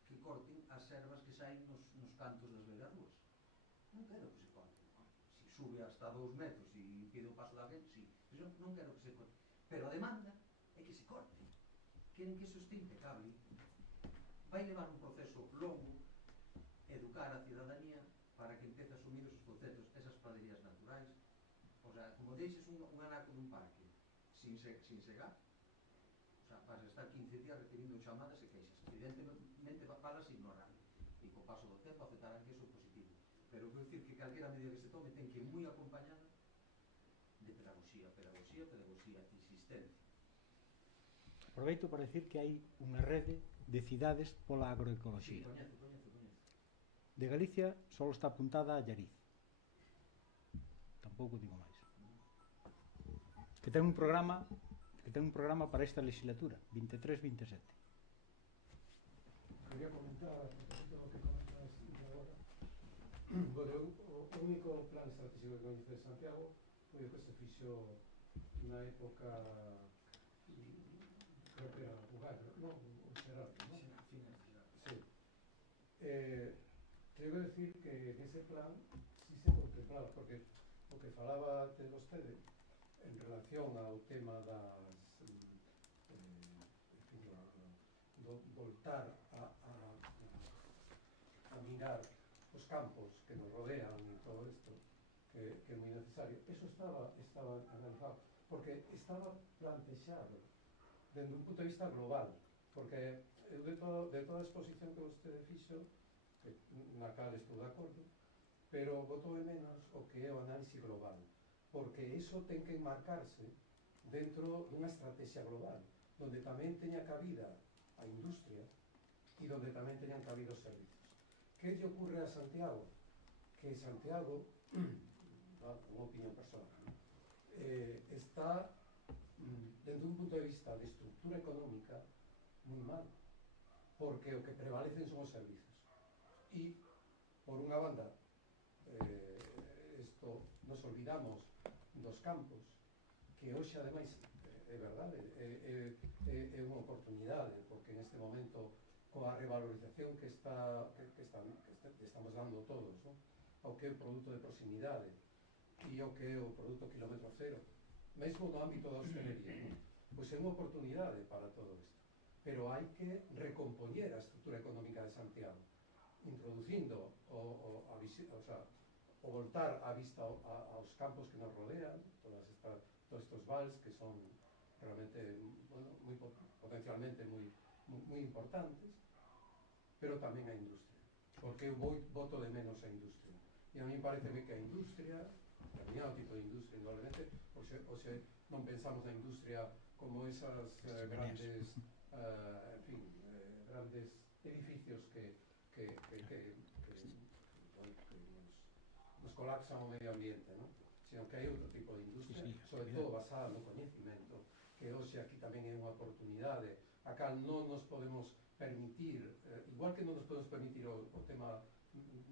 que corten as ervas que saen nos cantos das beirarrúas. Non quero que se corten. Se sube hasta 2 metros e impide o paso de alguén, sí. Pero non quero que se corten. Pero a demanda é que se corten. Queren que eso este impecable. Vai levar un proceso longo educar a cidadanía para que empece a asumir esos conceptos, esas praderías naturais. O sea, como deixes un anaco dun parque sin segar, o sea, vas a estar 15 días recibindo chamadas e queixas. Evidentemente vas ignorar. E co paso do tempo aceptarán que eso é positivo. Pero quero dicir que calquera medida que se tome ten que ir moi acompañada de pedagogía, insistencia. Aproveito para decir que hai unha rede de cidades pola agroecoloxía. Sí, coñezo. De Galicia só está apuntada a Llariz. Tampouco digo máis. Que ten un programa para esta legislatura, 23-27. Quería comentar, lo que comentas agora. Bueno, o único plan estratégico que coñece de Santiago foi o que se fixo na época, creo que era o Gallo, non? O Xerardo, non? Sí. Debo decir que nese plan sí se contemplaba, porque o que falaba de vostede en relación ao tema das voltar a mirar os campos que nos rodean e todo isto que é moi necesario, eso estaba analizado, porque estaba plantexado dende un punto de vista global, porque eu de toda a exposición que vostede fixo, na cal estou de acordo, pero botou de menos o que é o análisis global, porque iso ten que enmarcarse dentro dunha estrategia global, donde tamén teña cabida a industria e donde tamén teñan cabido os servicios. Que lle ocurre a Santiago? Que Santiago, unha opinión personal, está, dentro dun punto de vista de estructura económica, moi mal, porque o que prevalecen son os servicios. E, por unha banda, nos olvidamos dos campos, que hoxe, ademais, é verdade, é unha oportunidade, porque neste momento, coa revalorización que estamos dando todos, non? Ao que é o produto de proximidade e ao que é o produto kilómetro cero, mesmo no ámbito da hostelería, non? Pois é unha oportunidade para todo isto, pero hai que recompoñer a estrutura económica de Santiago, introducindo o voltar a vista aos campos que nos rodean, todos estes vals que son realmente, bueno, potencialmente moi importantes, pero tamén a industria, porque eu voto de menos a industria. E a mí parece que a industria, determinado tipo de industria, indudablemente, hoxe non pensamos na industria como esas grandes, grandes edificios que nos colapsan o medio ambiente, ¿no? Sino que hai outro tipo de industria, sobre todo basada no coñecimento, que hoxe aquí tamén é unha oportunidade, a cal non nos podemos permitir, igual que non nos podemos permitir o tema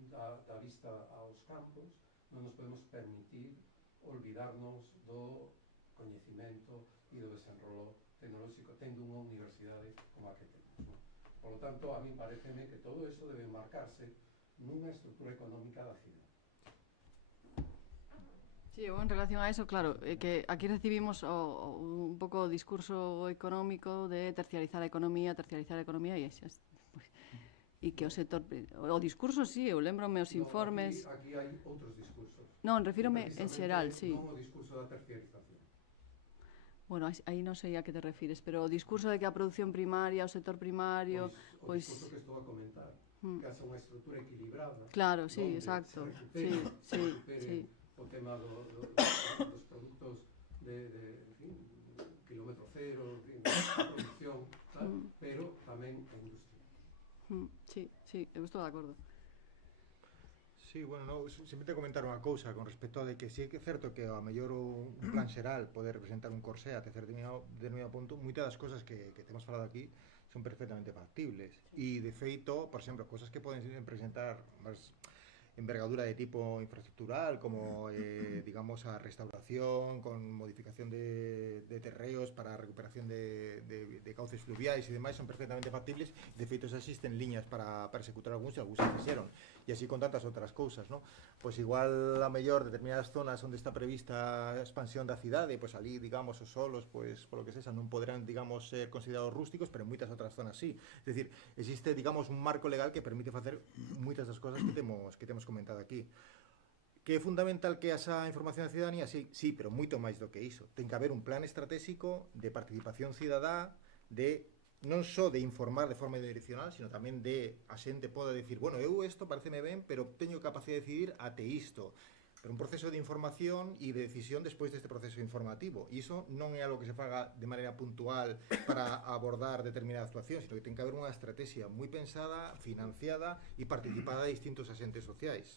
da vista aos campos, non nos podemos permitir olvidarnos do coñecimento e do desenrolo tecnolóxico, tendo unha universidade como a que temos, ¿no? Por lo tanto, a mí pareceme que todo eso debe marcarse nunha estrutura económica da cidade. Sí, en relación a eso, claro, que aquí recibimos un pouco o discurso económico de terciarizar a economía e que o sector... O discurso, sí, eu lembrome os informes... Aquí hai outros discursos. Non, refírome en xeral, sí. Non o discurso da terciarización. Bueno, aí non sei a que te refires, pero o discurso de que a produción primaria, o sector primario... O discurso que estou a comentar, que hace unha estrutura equilibrada. Claro, sí, exacto. Sí. O tema dos produtos de kilómetro cero, de producción, tal, pero tamén a industria. Sí, eu estou de acordo. Sí, bueno, no, simplemente comentar unha cousa con respecto a de que sí que é certo que a mellor un plan xeral pode representar un corsé até determinado punto, moitas das cosas que temos falado aquí son perfectamente factibles e de feito, por exemplo, cosas que poden presentar máis envergadura de tipo infraestructural, como digamos a restauración con modificación de terreos para recuperación de cauces fluviais e demais, son perfectamente factibles. De feito, xa existen liñas para executar algúns e algúns se fixeron, e así con tantas outras cousas, ¿no? Pois igual a mellor determinadas zonas onde está prevista a expansión da cidade, pois ali, digamos, os solos, pois polo que sexa, non poderán, digamos, ser considerados rústicos, pero en moitas outras zonas sí. É dicir, existe, digamos, un marco legal que permite facer moitas das cosas que temos comentado aquí. Que é fundamental que esa información da cidadanía? Sí, pero moito máis do que iso. Ten que haber un plan estratégico de participación cidadá, de non só de informar de forma direccional, sino tamén de a xente poda decir, bueno, eu isto pareceme ben, pero teño capacidade de decidir até isto. Pero un proceso de información e de decisión despois deste proceso informativo. E iso non é algo que se faga de maneira puntual para abordar determinada actuación, sino que ten que haber unha estrategia moi pensada, financiada e participada de distintos agentes sociais.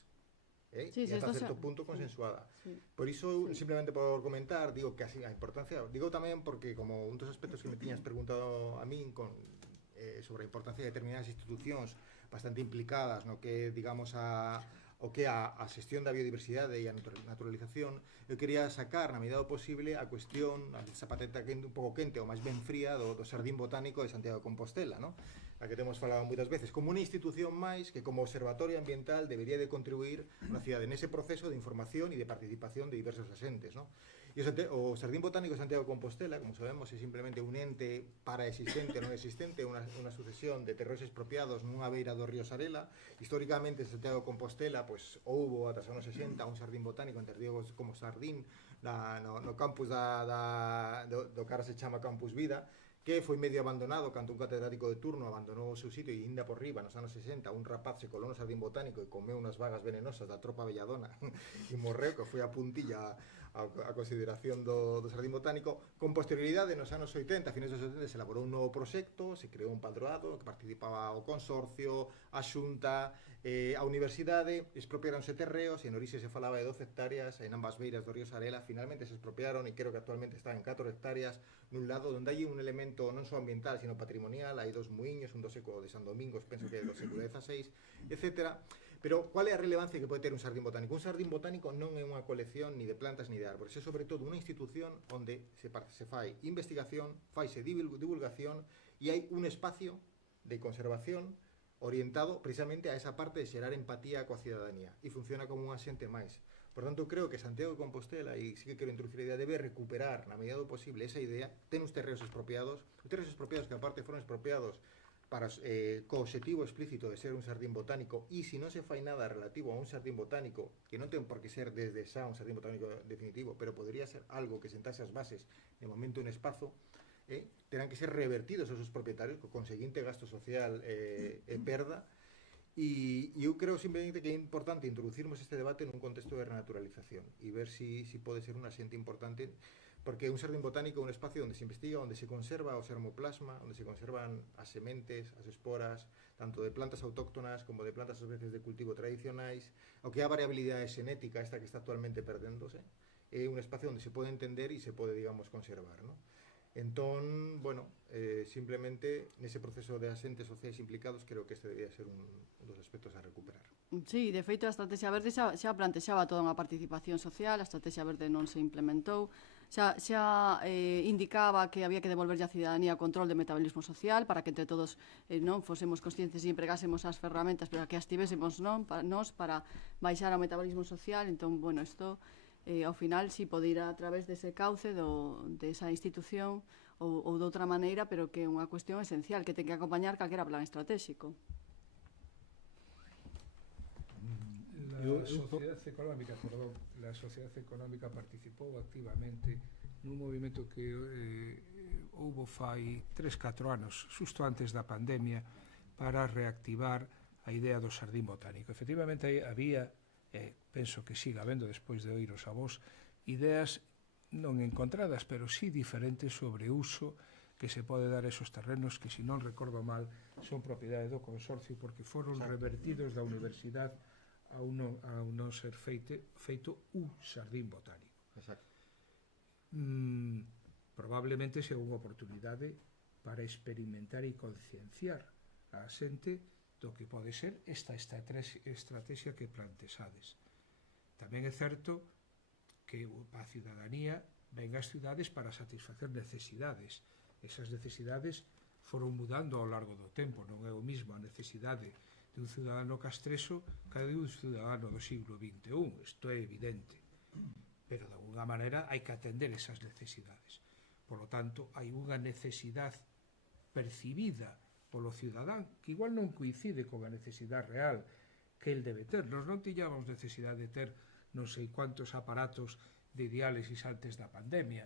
Sí, e ata certo punto consensuada. Por iso, simplemente por comentar, digo que así a importancia, digo tamén porque como un dos aspectos que me tiñas preguntado a min sobre a importancia de determinadas institucións bastante implicadas no que, digamos, o que a xestión da biodiversidade e a naturalización, eu quería sacar na medida do posible a cuestión, esa pateta un pouco quente ou máis ben fría do Xardín Botánico de Santiago de Compostela, ¿no? A que temos falado moitas veces, como unha institución máis que como observatorio ambiental debería de contribuir na cidade nese proceso de información e de participación de diversos agentes, ¿no? E o Xardín Botánico de Santiago de Compostela, como sabemos, é simplemente un ente paraexistente, non existente, unha sucesión de terreos expropiados nunha beira do río Sarela. Históricamente en Santiago de Compostela pois houbo ata os anos 60 un xardín botánico entendido como xardín no campus do que ahora se chama Campus Vida, que foi medio abandonado cando un catedrático de turno abandonou o seu sitio e inda por riba nos anos 60 un rapaz se colou no xardín botánico e comeu unhas vagas venenosas da tropa belladona e morreu, que foi a puntilla a consideración do xardín botánico. Con posterioridade nos anos 80, a finais dos 80, se elaborou un novo proxecto, se creou un padroado que participaba o consorcio, a xunta, a universidade, expropiaronse terreos e en orixe se falaba de 12 hectáreas en ambas beiras do río Sarela. Finalmente se expropiaron e creo que actualmente está en 4 hectáreas nun lado onde hai un elemento non só ambiental sino patrimonial, hai 2 muiños, un do século de San Domingos, penso que é do século XVI, etc. Pero qual é a relevancia que pode ter un xardín botánico? Un xardín botánico non é unha colección ni de plantas ni de árbores, é sobre todo unha institución onde se fai investigación, faise divulgación e hai un espacio de conservación orientado precisamente a esa parte de xerar empatía coa cidadanía e funciona como un axente máis. Por tanto, creo que Santiago de Compostela, e sí que quero introducir a idea, debe recuperar na medida do posible esa idea, ten os terreos expropiados que aparte foron expropiados para co objetivo explícito de ser un xardín botánico, e se non se fai nada relativo a un xardín botánico, que non ten por que ser desde xa un xardín botánico definitivo, pero podría ser algo que sentase as bases de momento un espazo, terán que ser revertidos aos seus propietarios co conseguinte gasto social e perda. E eu creo simplemente que é importante introducirmos este debate nun contexto de renaturalización e ver si pode ser un axente importante, porque un xardín botánico é un espacio onde se investiga, onde se conserva o sermoplasma, onde se conservan as sementes, as esporas, tanto de plantas autóctonas como de plantas ás veces de cultivo tradicionais, o que é a variabilidade xenética esta que está actualmente perdéndose, é un espacio onde se pode entender e se pode, digamos, conservar, ¿no? Entón, bueno, simplemente nese proceso de asentes sociais implicados creo que este debería ser un dos aspectos a recuperar. Sí, de feito a Estrategia Verde xa plantexaba toda unha participación social, a Estrategia Verde non se implementou, xa indicaba que había que devolverlle á cidadanía o control de metabolismo social para que entre todos non fosemos conscientes e empregásemos as ferramentas para que as tivésemos nós para baixar o metabolismo social. Entón, bueno, isto ao final si pode ir a través dese cauce desa institución ou de outra maneira, pero que é unha cuestión esencial que ten que acompañar calquera plan estratégico. La sociedad económica participou activamente nun movimento que houbo fai 3-4 anos, xusto antes da pandemia, para reactivar a idea do xardín botánico. Efectivamente, había, penso que siga habendo despois de oíros a vos, ideas non encontradas, pero sí diferentes sobre o uso que se pode dar a esos terrenos que, se non recordo mal, son propiedade do consorcio porque foron revertidos da universidade ao non ser feito un xardín botánico. Exacto. Probablemente sea unha oportunidade para experimentar e concienciar a xente do que pode ser esta estrategia que plantexades. Tamén é certo que a cidadanía ven ás cidades para satisfacer necesidades. Esas necesidades foron mudando ao largo do tempo, non é o mismo a necesidade de un ciudadano castreso que de un ciudadano do siglo XXI, isto é evidente, pero de alguna maneira hai que atender esas necesidades. Por lo tanto, hai unha necesidade percibida polo cidadán que igual non coincide con a necesidade real que el debe ter. Nos non tiñamos necesidade de ter non sei cuántos aparatos de diálisis antes da pandemia,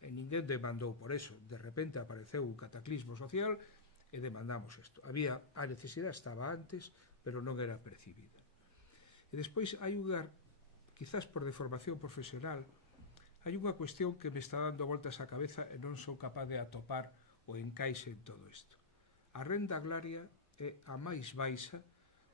e ninguén demandou por eso. De repente apareceu un cataclismo social e demandamos isto. A necesidade estaba antes, pero non era percibida. E despois hai unha, quizás por deformación profesional, hai unha cuestión que me está dando voltas á cabeza e non sou capaz de atopar o encaixe en todo isto. A renda agraria é a máis baixa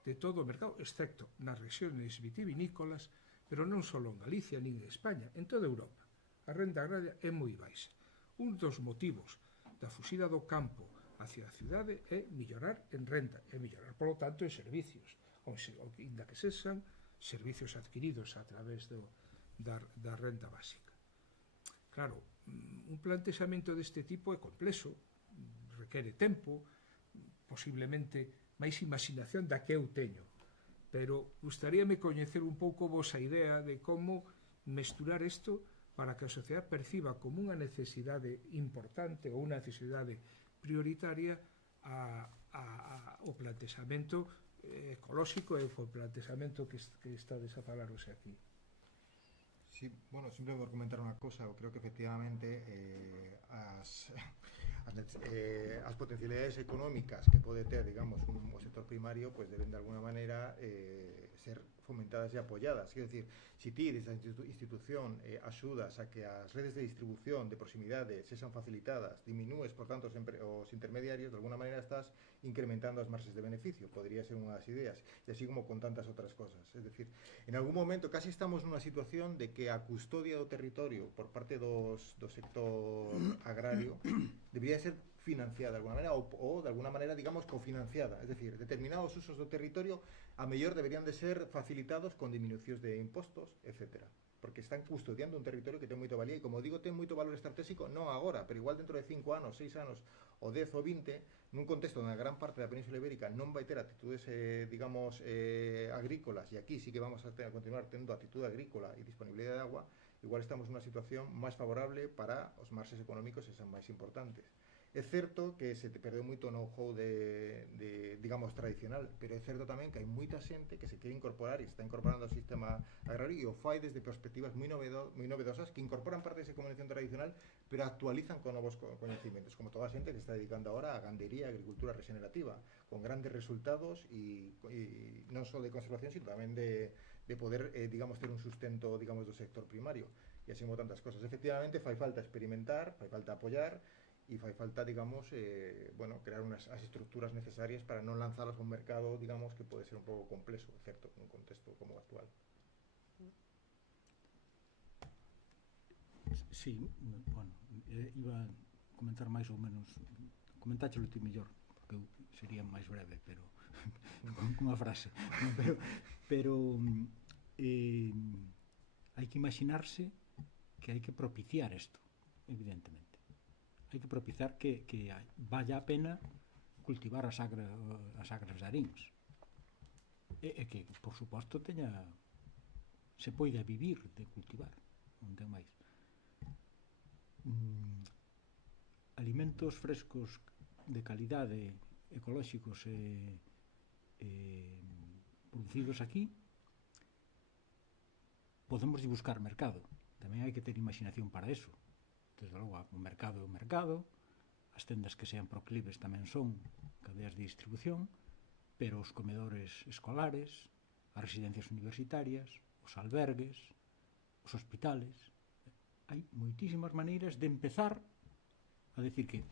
de todo o mercado, excepto nas rexións vitivinícolas, pero non só en Galicia nin en España, en toda Europa. A renda agraria é moi baixa. Un dos motivos da fuxida do campo hacia a cidade é mellorar en renda, e mellorar, polo tanto, en servicios, ainda que sexan servicios adquiridos a través da renda básica. Claro, un plantexamento deste tipo é complexo, requere tempo, posiblemente máis imaginación da que eu teño, pero gustaríame coñecer un pouco vosa idea de como mesturar isto para que a sociedade perciba como unha necesidade importante ou unha necesidade prioritaria o plantexamento ecolóxico e o plantexamento que estades a falar hoxe aquí. Sí, bueno, sempre por comentar unha cosa, eu creo que efectivamente as potencialidades económicas que pode ter, digamos, o sector primario, pues deben de alguna maneira ser fomentadas e apoyadas. Quero dicir, se ti desde a institución axudas a que as redes de distribución de proximidade sexan facilitadas, diminúes, por tanto, os intermediarios, de alguna maneira estás incrementando as marxes de beneficio. Podría ser unha das ideas, e así como con tantas outras cosas. Es decir, en algún momento casi estamos nunha situación de que a custodia do territorio por parte do sector agrario debería ser financiada de alguna maneira ou de alguna maneira, digamos, cofinanciada. Es decir, determinados usos do territorio a mellor deberían de ser facilitados con diminucións de impostos, etc. Porque están custodiando un territorio que ten moita valía e, como digo, ten moito valor estratégico non agora, pero igual dentro de 5 anos, 6 anos ou 10 ou 20, nun contexto onde a gran parte da Península Ibérica non vai ter actitudes, digamos, agrícolas, e aquí sí que vamos a continuar tendo actitude agrícola e disponibilidade de agua, igual estamos nunha situación máis favorable para os marxes económicos e son máis importantes. É certo que se te perdeu moito know-how digamos, tradicional, pero é certo tamén que hai moita xente que se quere incorporar e está incorporando ao sistema agrario e o fai desde perspectivas moi novedosas que incorporan parte desa comunicación tradicional pero actualizan con novos coñecimentos, como toda a xente que está dedicando ahora a gandería e agricultura regenerativa, con grandes resultados e non só de conservación, sino tamén de poder, digamos, ter un sustento, digamos, do sector primario e así como tantas cosas. Efectivamente, fai falta experimentar, fai falta apoiar e fai falta, digamos, crear as estructuras necesarias para non lanzalas a un mercado, digamos, que pode ser un pouco complexo, certo, nun contexto como o actual. Sí, bueno, iba a comentar máis ou menos, comentáchelo ti mellor, porque eu sería máis breve, pero con unha frase. Pero hai que imaginarse que hai que propiciar isto, evidentemente. Hai que propiciar que vaya a pena cultivar as agras de Arins. E que, por suposto, se poida vivir de cultivar, non ten máis. Alimentos frescos de calidade, ecolóxicos e producidos aquí, podemos buscar mercado. Tamén hai que ter imaginación para eso. Desde logo, o mercado é o mercado, as tendas que sean proclives tamén son cadeas de distribución, pero os comedores escolares, as residencias universitarias, os albergues, os hospitales, hai moitísimas maneiras de empezar a decir que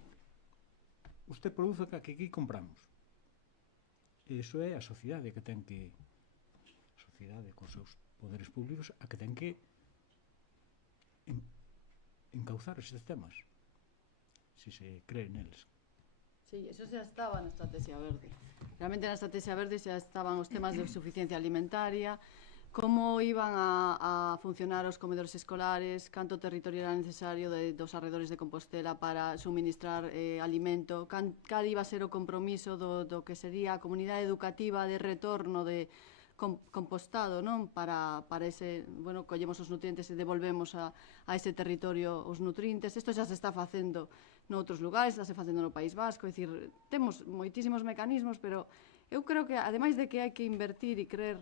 usted produce que aquí compramos. E iso é a sociedade que ten que, a sociedade con seus poderes públicos, a que ten que encauzar estes temas, se se cree neles. Sí, eso xa estaba na Estrategia Verde. Realmente na Estrategia Verde xa estaban os temas de suficiencia alimentaria, como iban a funcionar os comedores escolares, canto territorio era necesario dos arredores de Compostela para suministrar alimento, cal iba a ser o compromiso do que sería a comunidade educativa de retorno de compostado, non? Para ese, bueno, collemos os nutrientes e devolvemos a ese territorio os nutrientes. Isto xa se está facendo noutros lugares, está se facendo no País Vasco, é dicir, temos moitísimos mecanismos, pero eu creo que, ademais de que hai que invertir e creer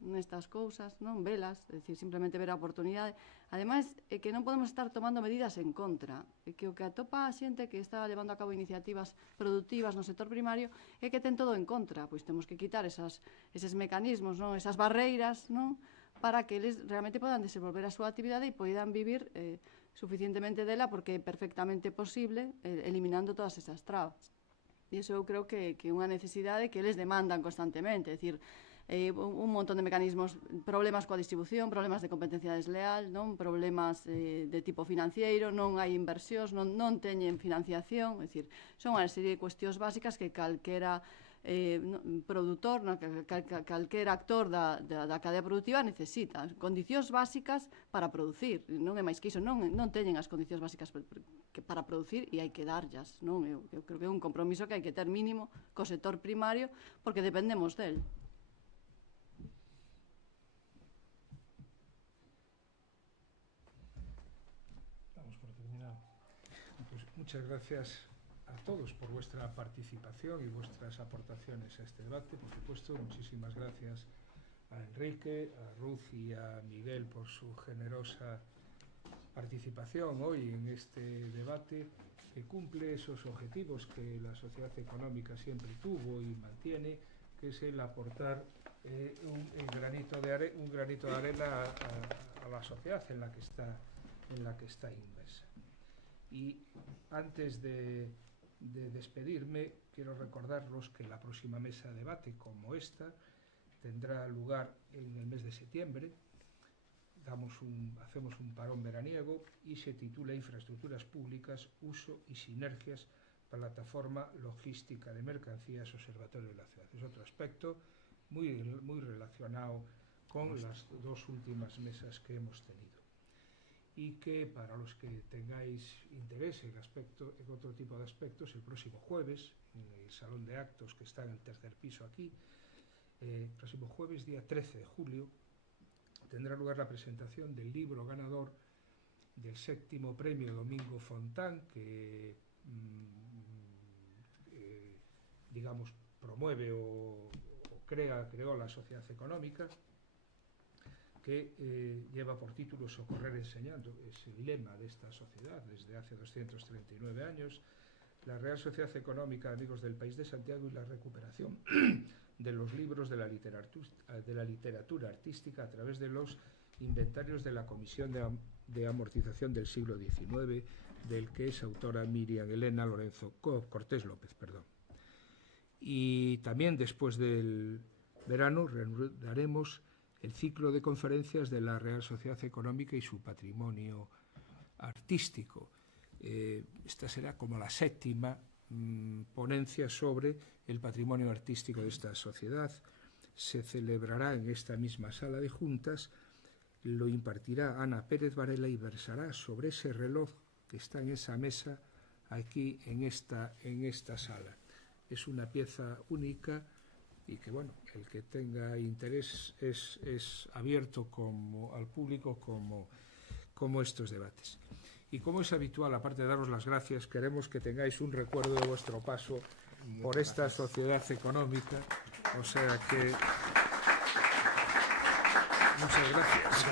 nestas cousas, non velas, é dicir, simplemente ver a oportunidade. Ademais, é que non podemos estar tomando medidas en contra, é que o que atopa a xente que está levando a cabo iniciativas productivas no sector primario é que ten todo en contra, pois temos que quitar eses mecanismos, non? Esas barreiras, non? Para que eles realmente podan desenvolver a súa actividade e poidan vivir suficientemente dela, porque é perfectamente posible eliminando todas esas trabas. E iso eu creo que é unha necesidade que eles demandan constantemente, é dicir, un montón de mecanismos, problemas coa distribución, problemas de competencia desleal, non, problemas de tipo financiero, non hai inversións, non teñen financiación, é dicir, son unha serie de cuestións básicas que calquera produtor, calquera actor da cadea productiva necesita, condicións básicas para producir, non é máis que iso, non teñen as condicións básicas para producir e hai que darllas, non? Eu creo que é un compromiso que hai que ter mínimo co sector primario porque dependemos del. Muchas gracias a todos por vuestra participación y vuestras aportaciones a este debate. Por supuesto, muchísimas gracias a Enrique, a Ruth y a Miguel por su generosa participación hoy en este debate que cumple esos objetivos que la sociedad económica siempre tuvo y mantiene, que es el aportar un granito de arena a la sociedad en la que está inmersa. Y antes de despedirme, quiero recordaros que la próxima mesa de debate, como esta, tendrá lugar en el mes de septiembre. Hacemos un parón veraniego y se titula Infraestructuras públicas, uso y sinergias plataforma logística de mercancías Observatorio de la Ciudad. Es otro aspecto muy relacionado con las dos últimas mesas que hemos tenido. Y que para los que tengáis interés en otro tipo de aspectos, el próximo jueves, en el Salón de Actos que está en el tercer piso aquí, el próximo jueves, día 13 de julio, tendrá lugar la presentación del libro ganador del 7º premio Domingo Fontán, que digamos promueve o creó la Sociedad Económica, que lleva por título Socorrer enseñando. Es el lema de esta sociedad desde hace 239 años. La Real Sociedad Económica de Amigos del País de Santiago y la recuperación de los libros de la literatura artística a través de los inventarios de la Comisión de Amortización del siglo XIX, del que es autora Miriam Elena Cortés López. Y también después del verano reanudaremos el ciclo de conferencias de la Real Sociedad Económica y su patrimonio artístico. Esta será como la 7ª ponencia sobre el patrimonio artístico de esta sociedad. Se celebrará en esta misma sala de juntas, lo impartirá Ana Pérez Varela y versará sobre ese reloj que está en esa mesa aquí en esta sala. Es una pieza única y que, bueno, el que tenga interés es abierto al público como estos debates. Y como es habitual, aparte de daros las gracias, queremos que tengáis un recuerdo de vuestro paso por esta sociedad económica. O sea que... Muchas gracias.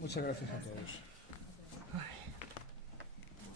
Muchas gracias a todos.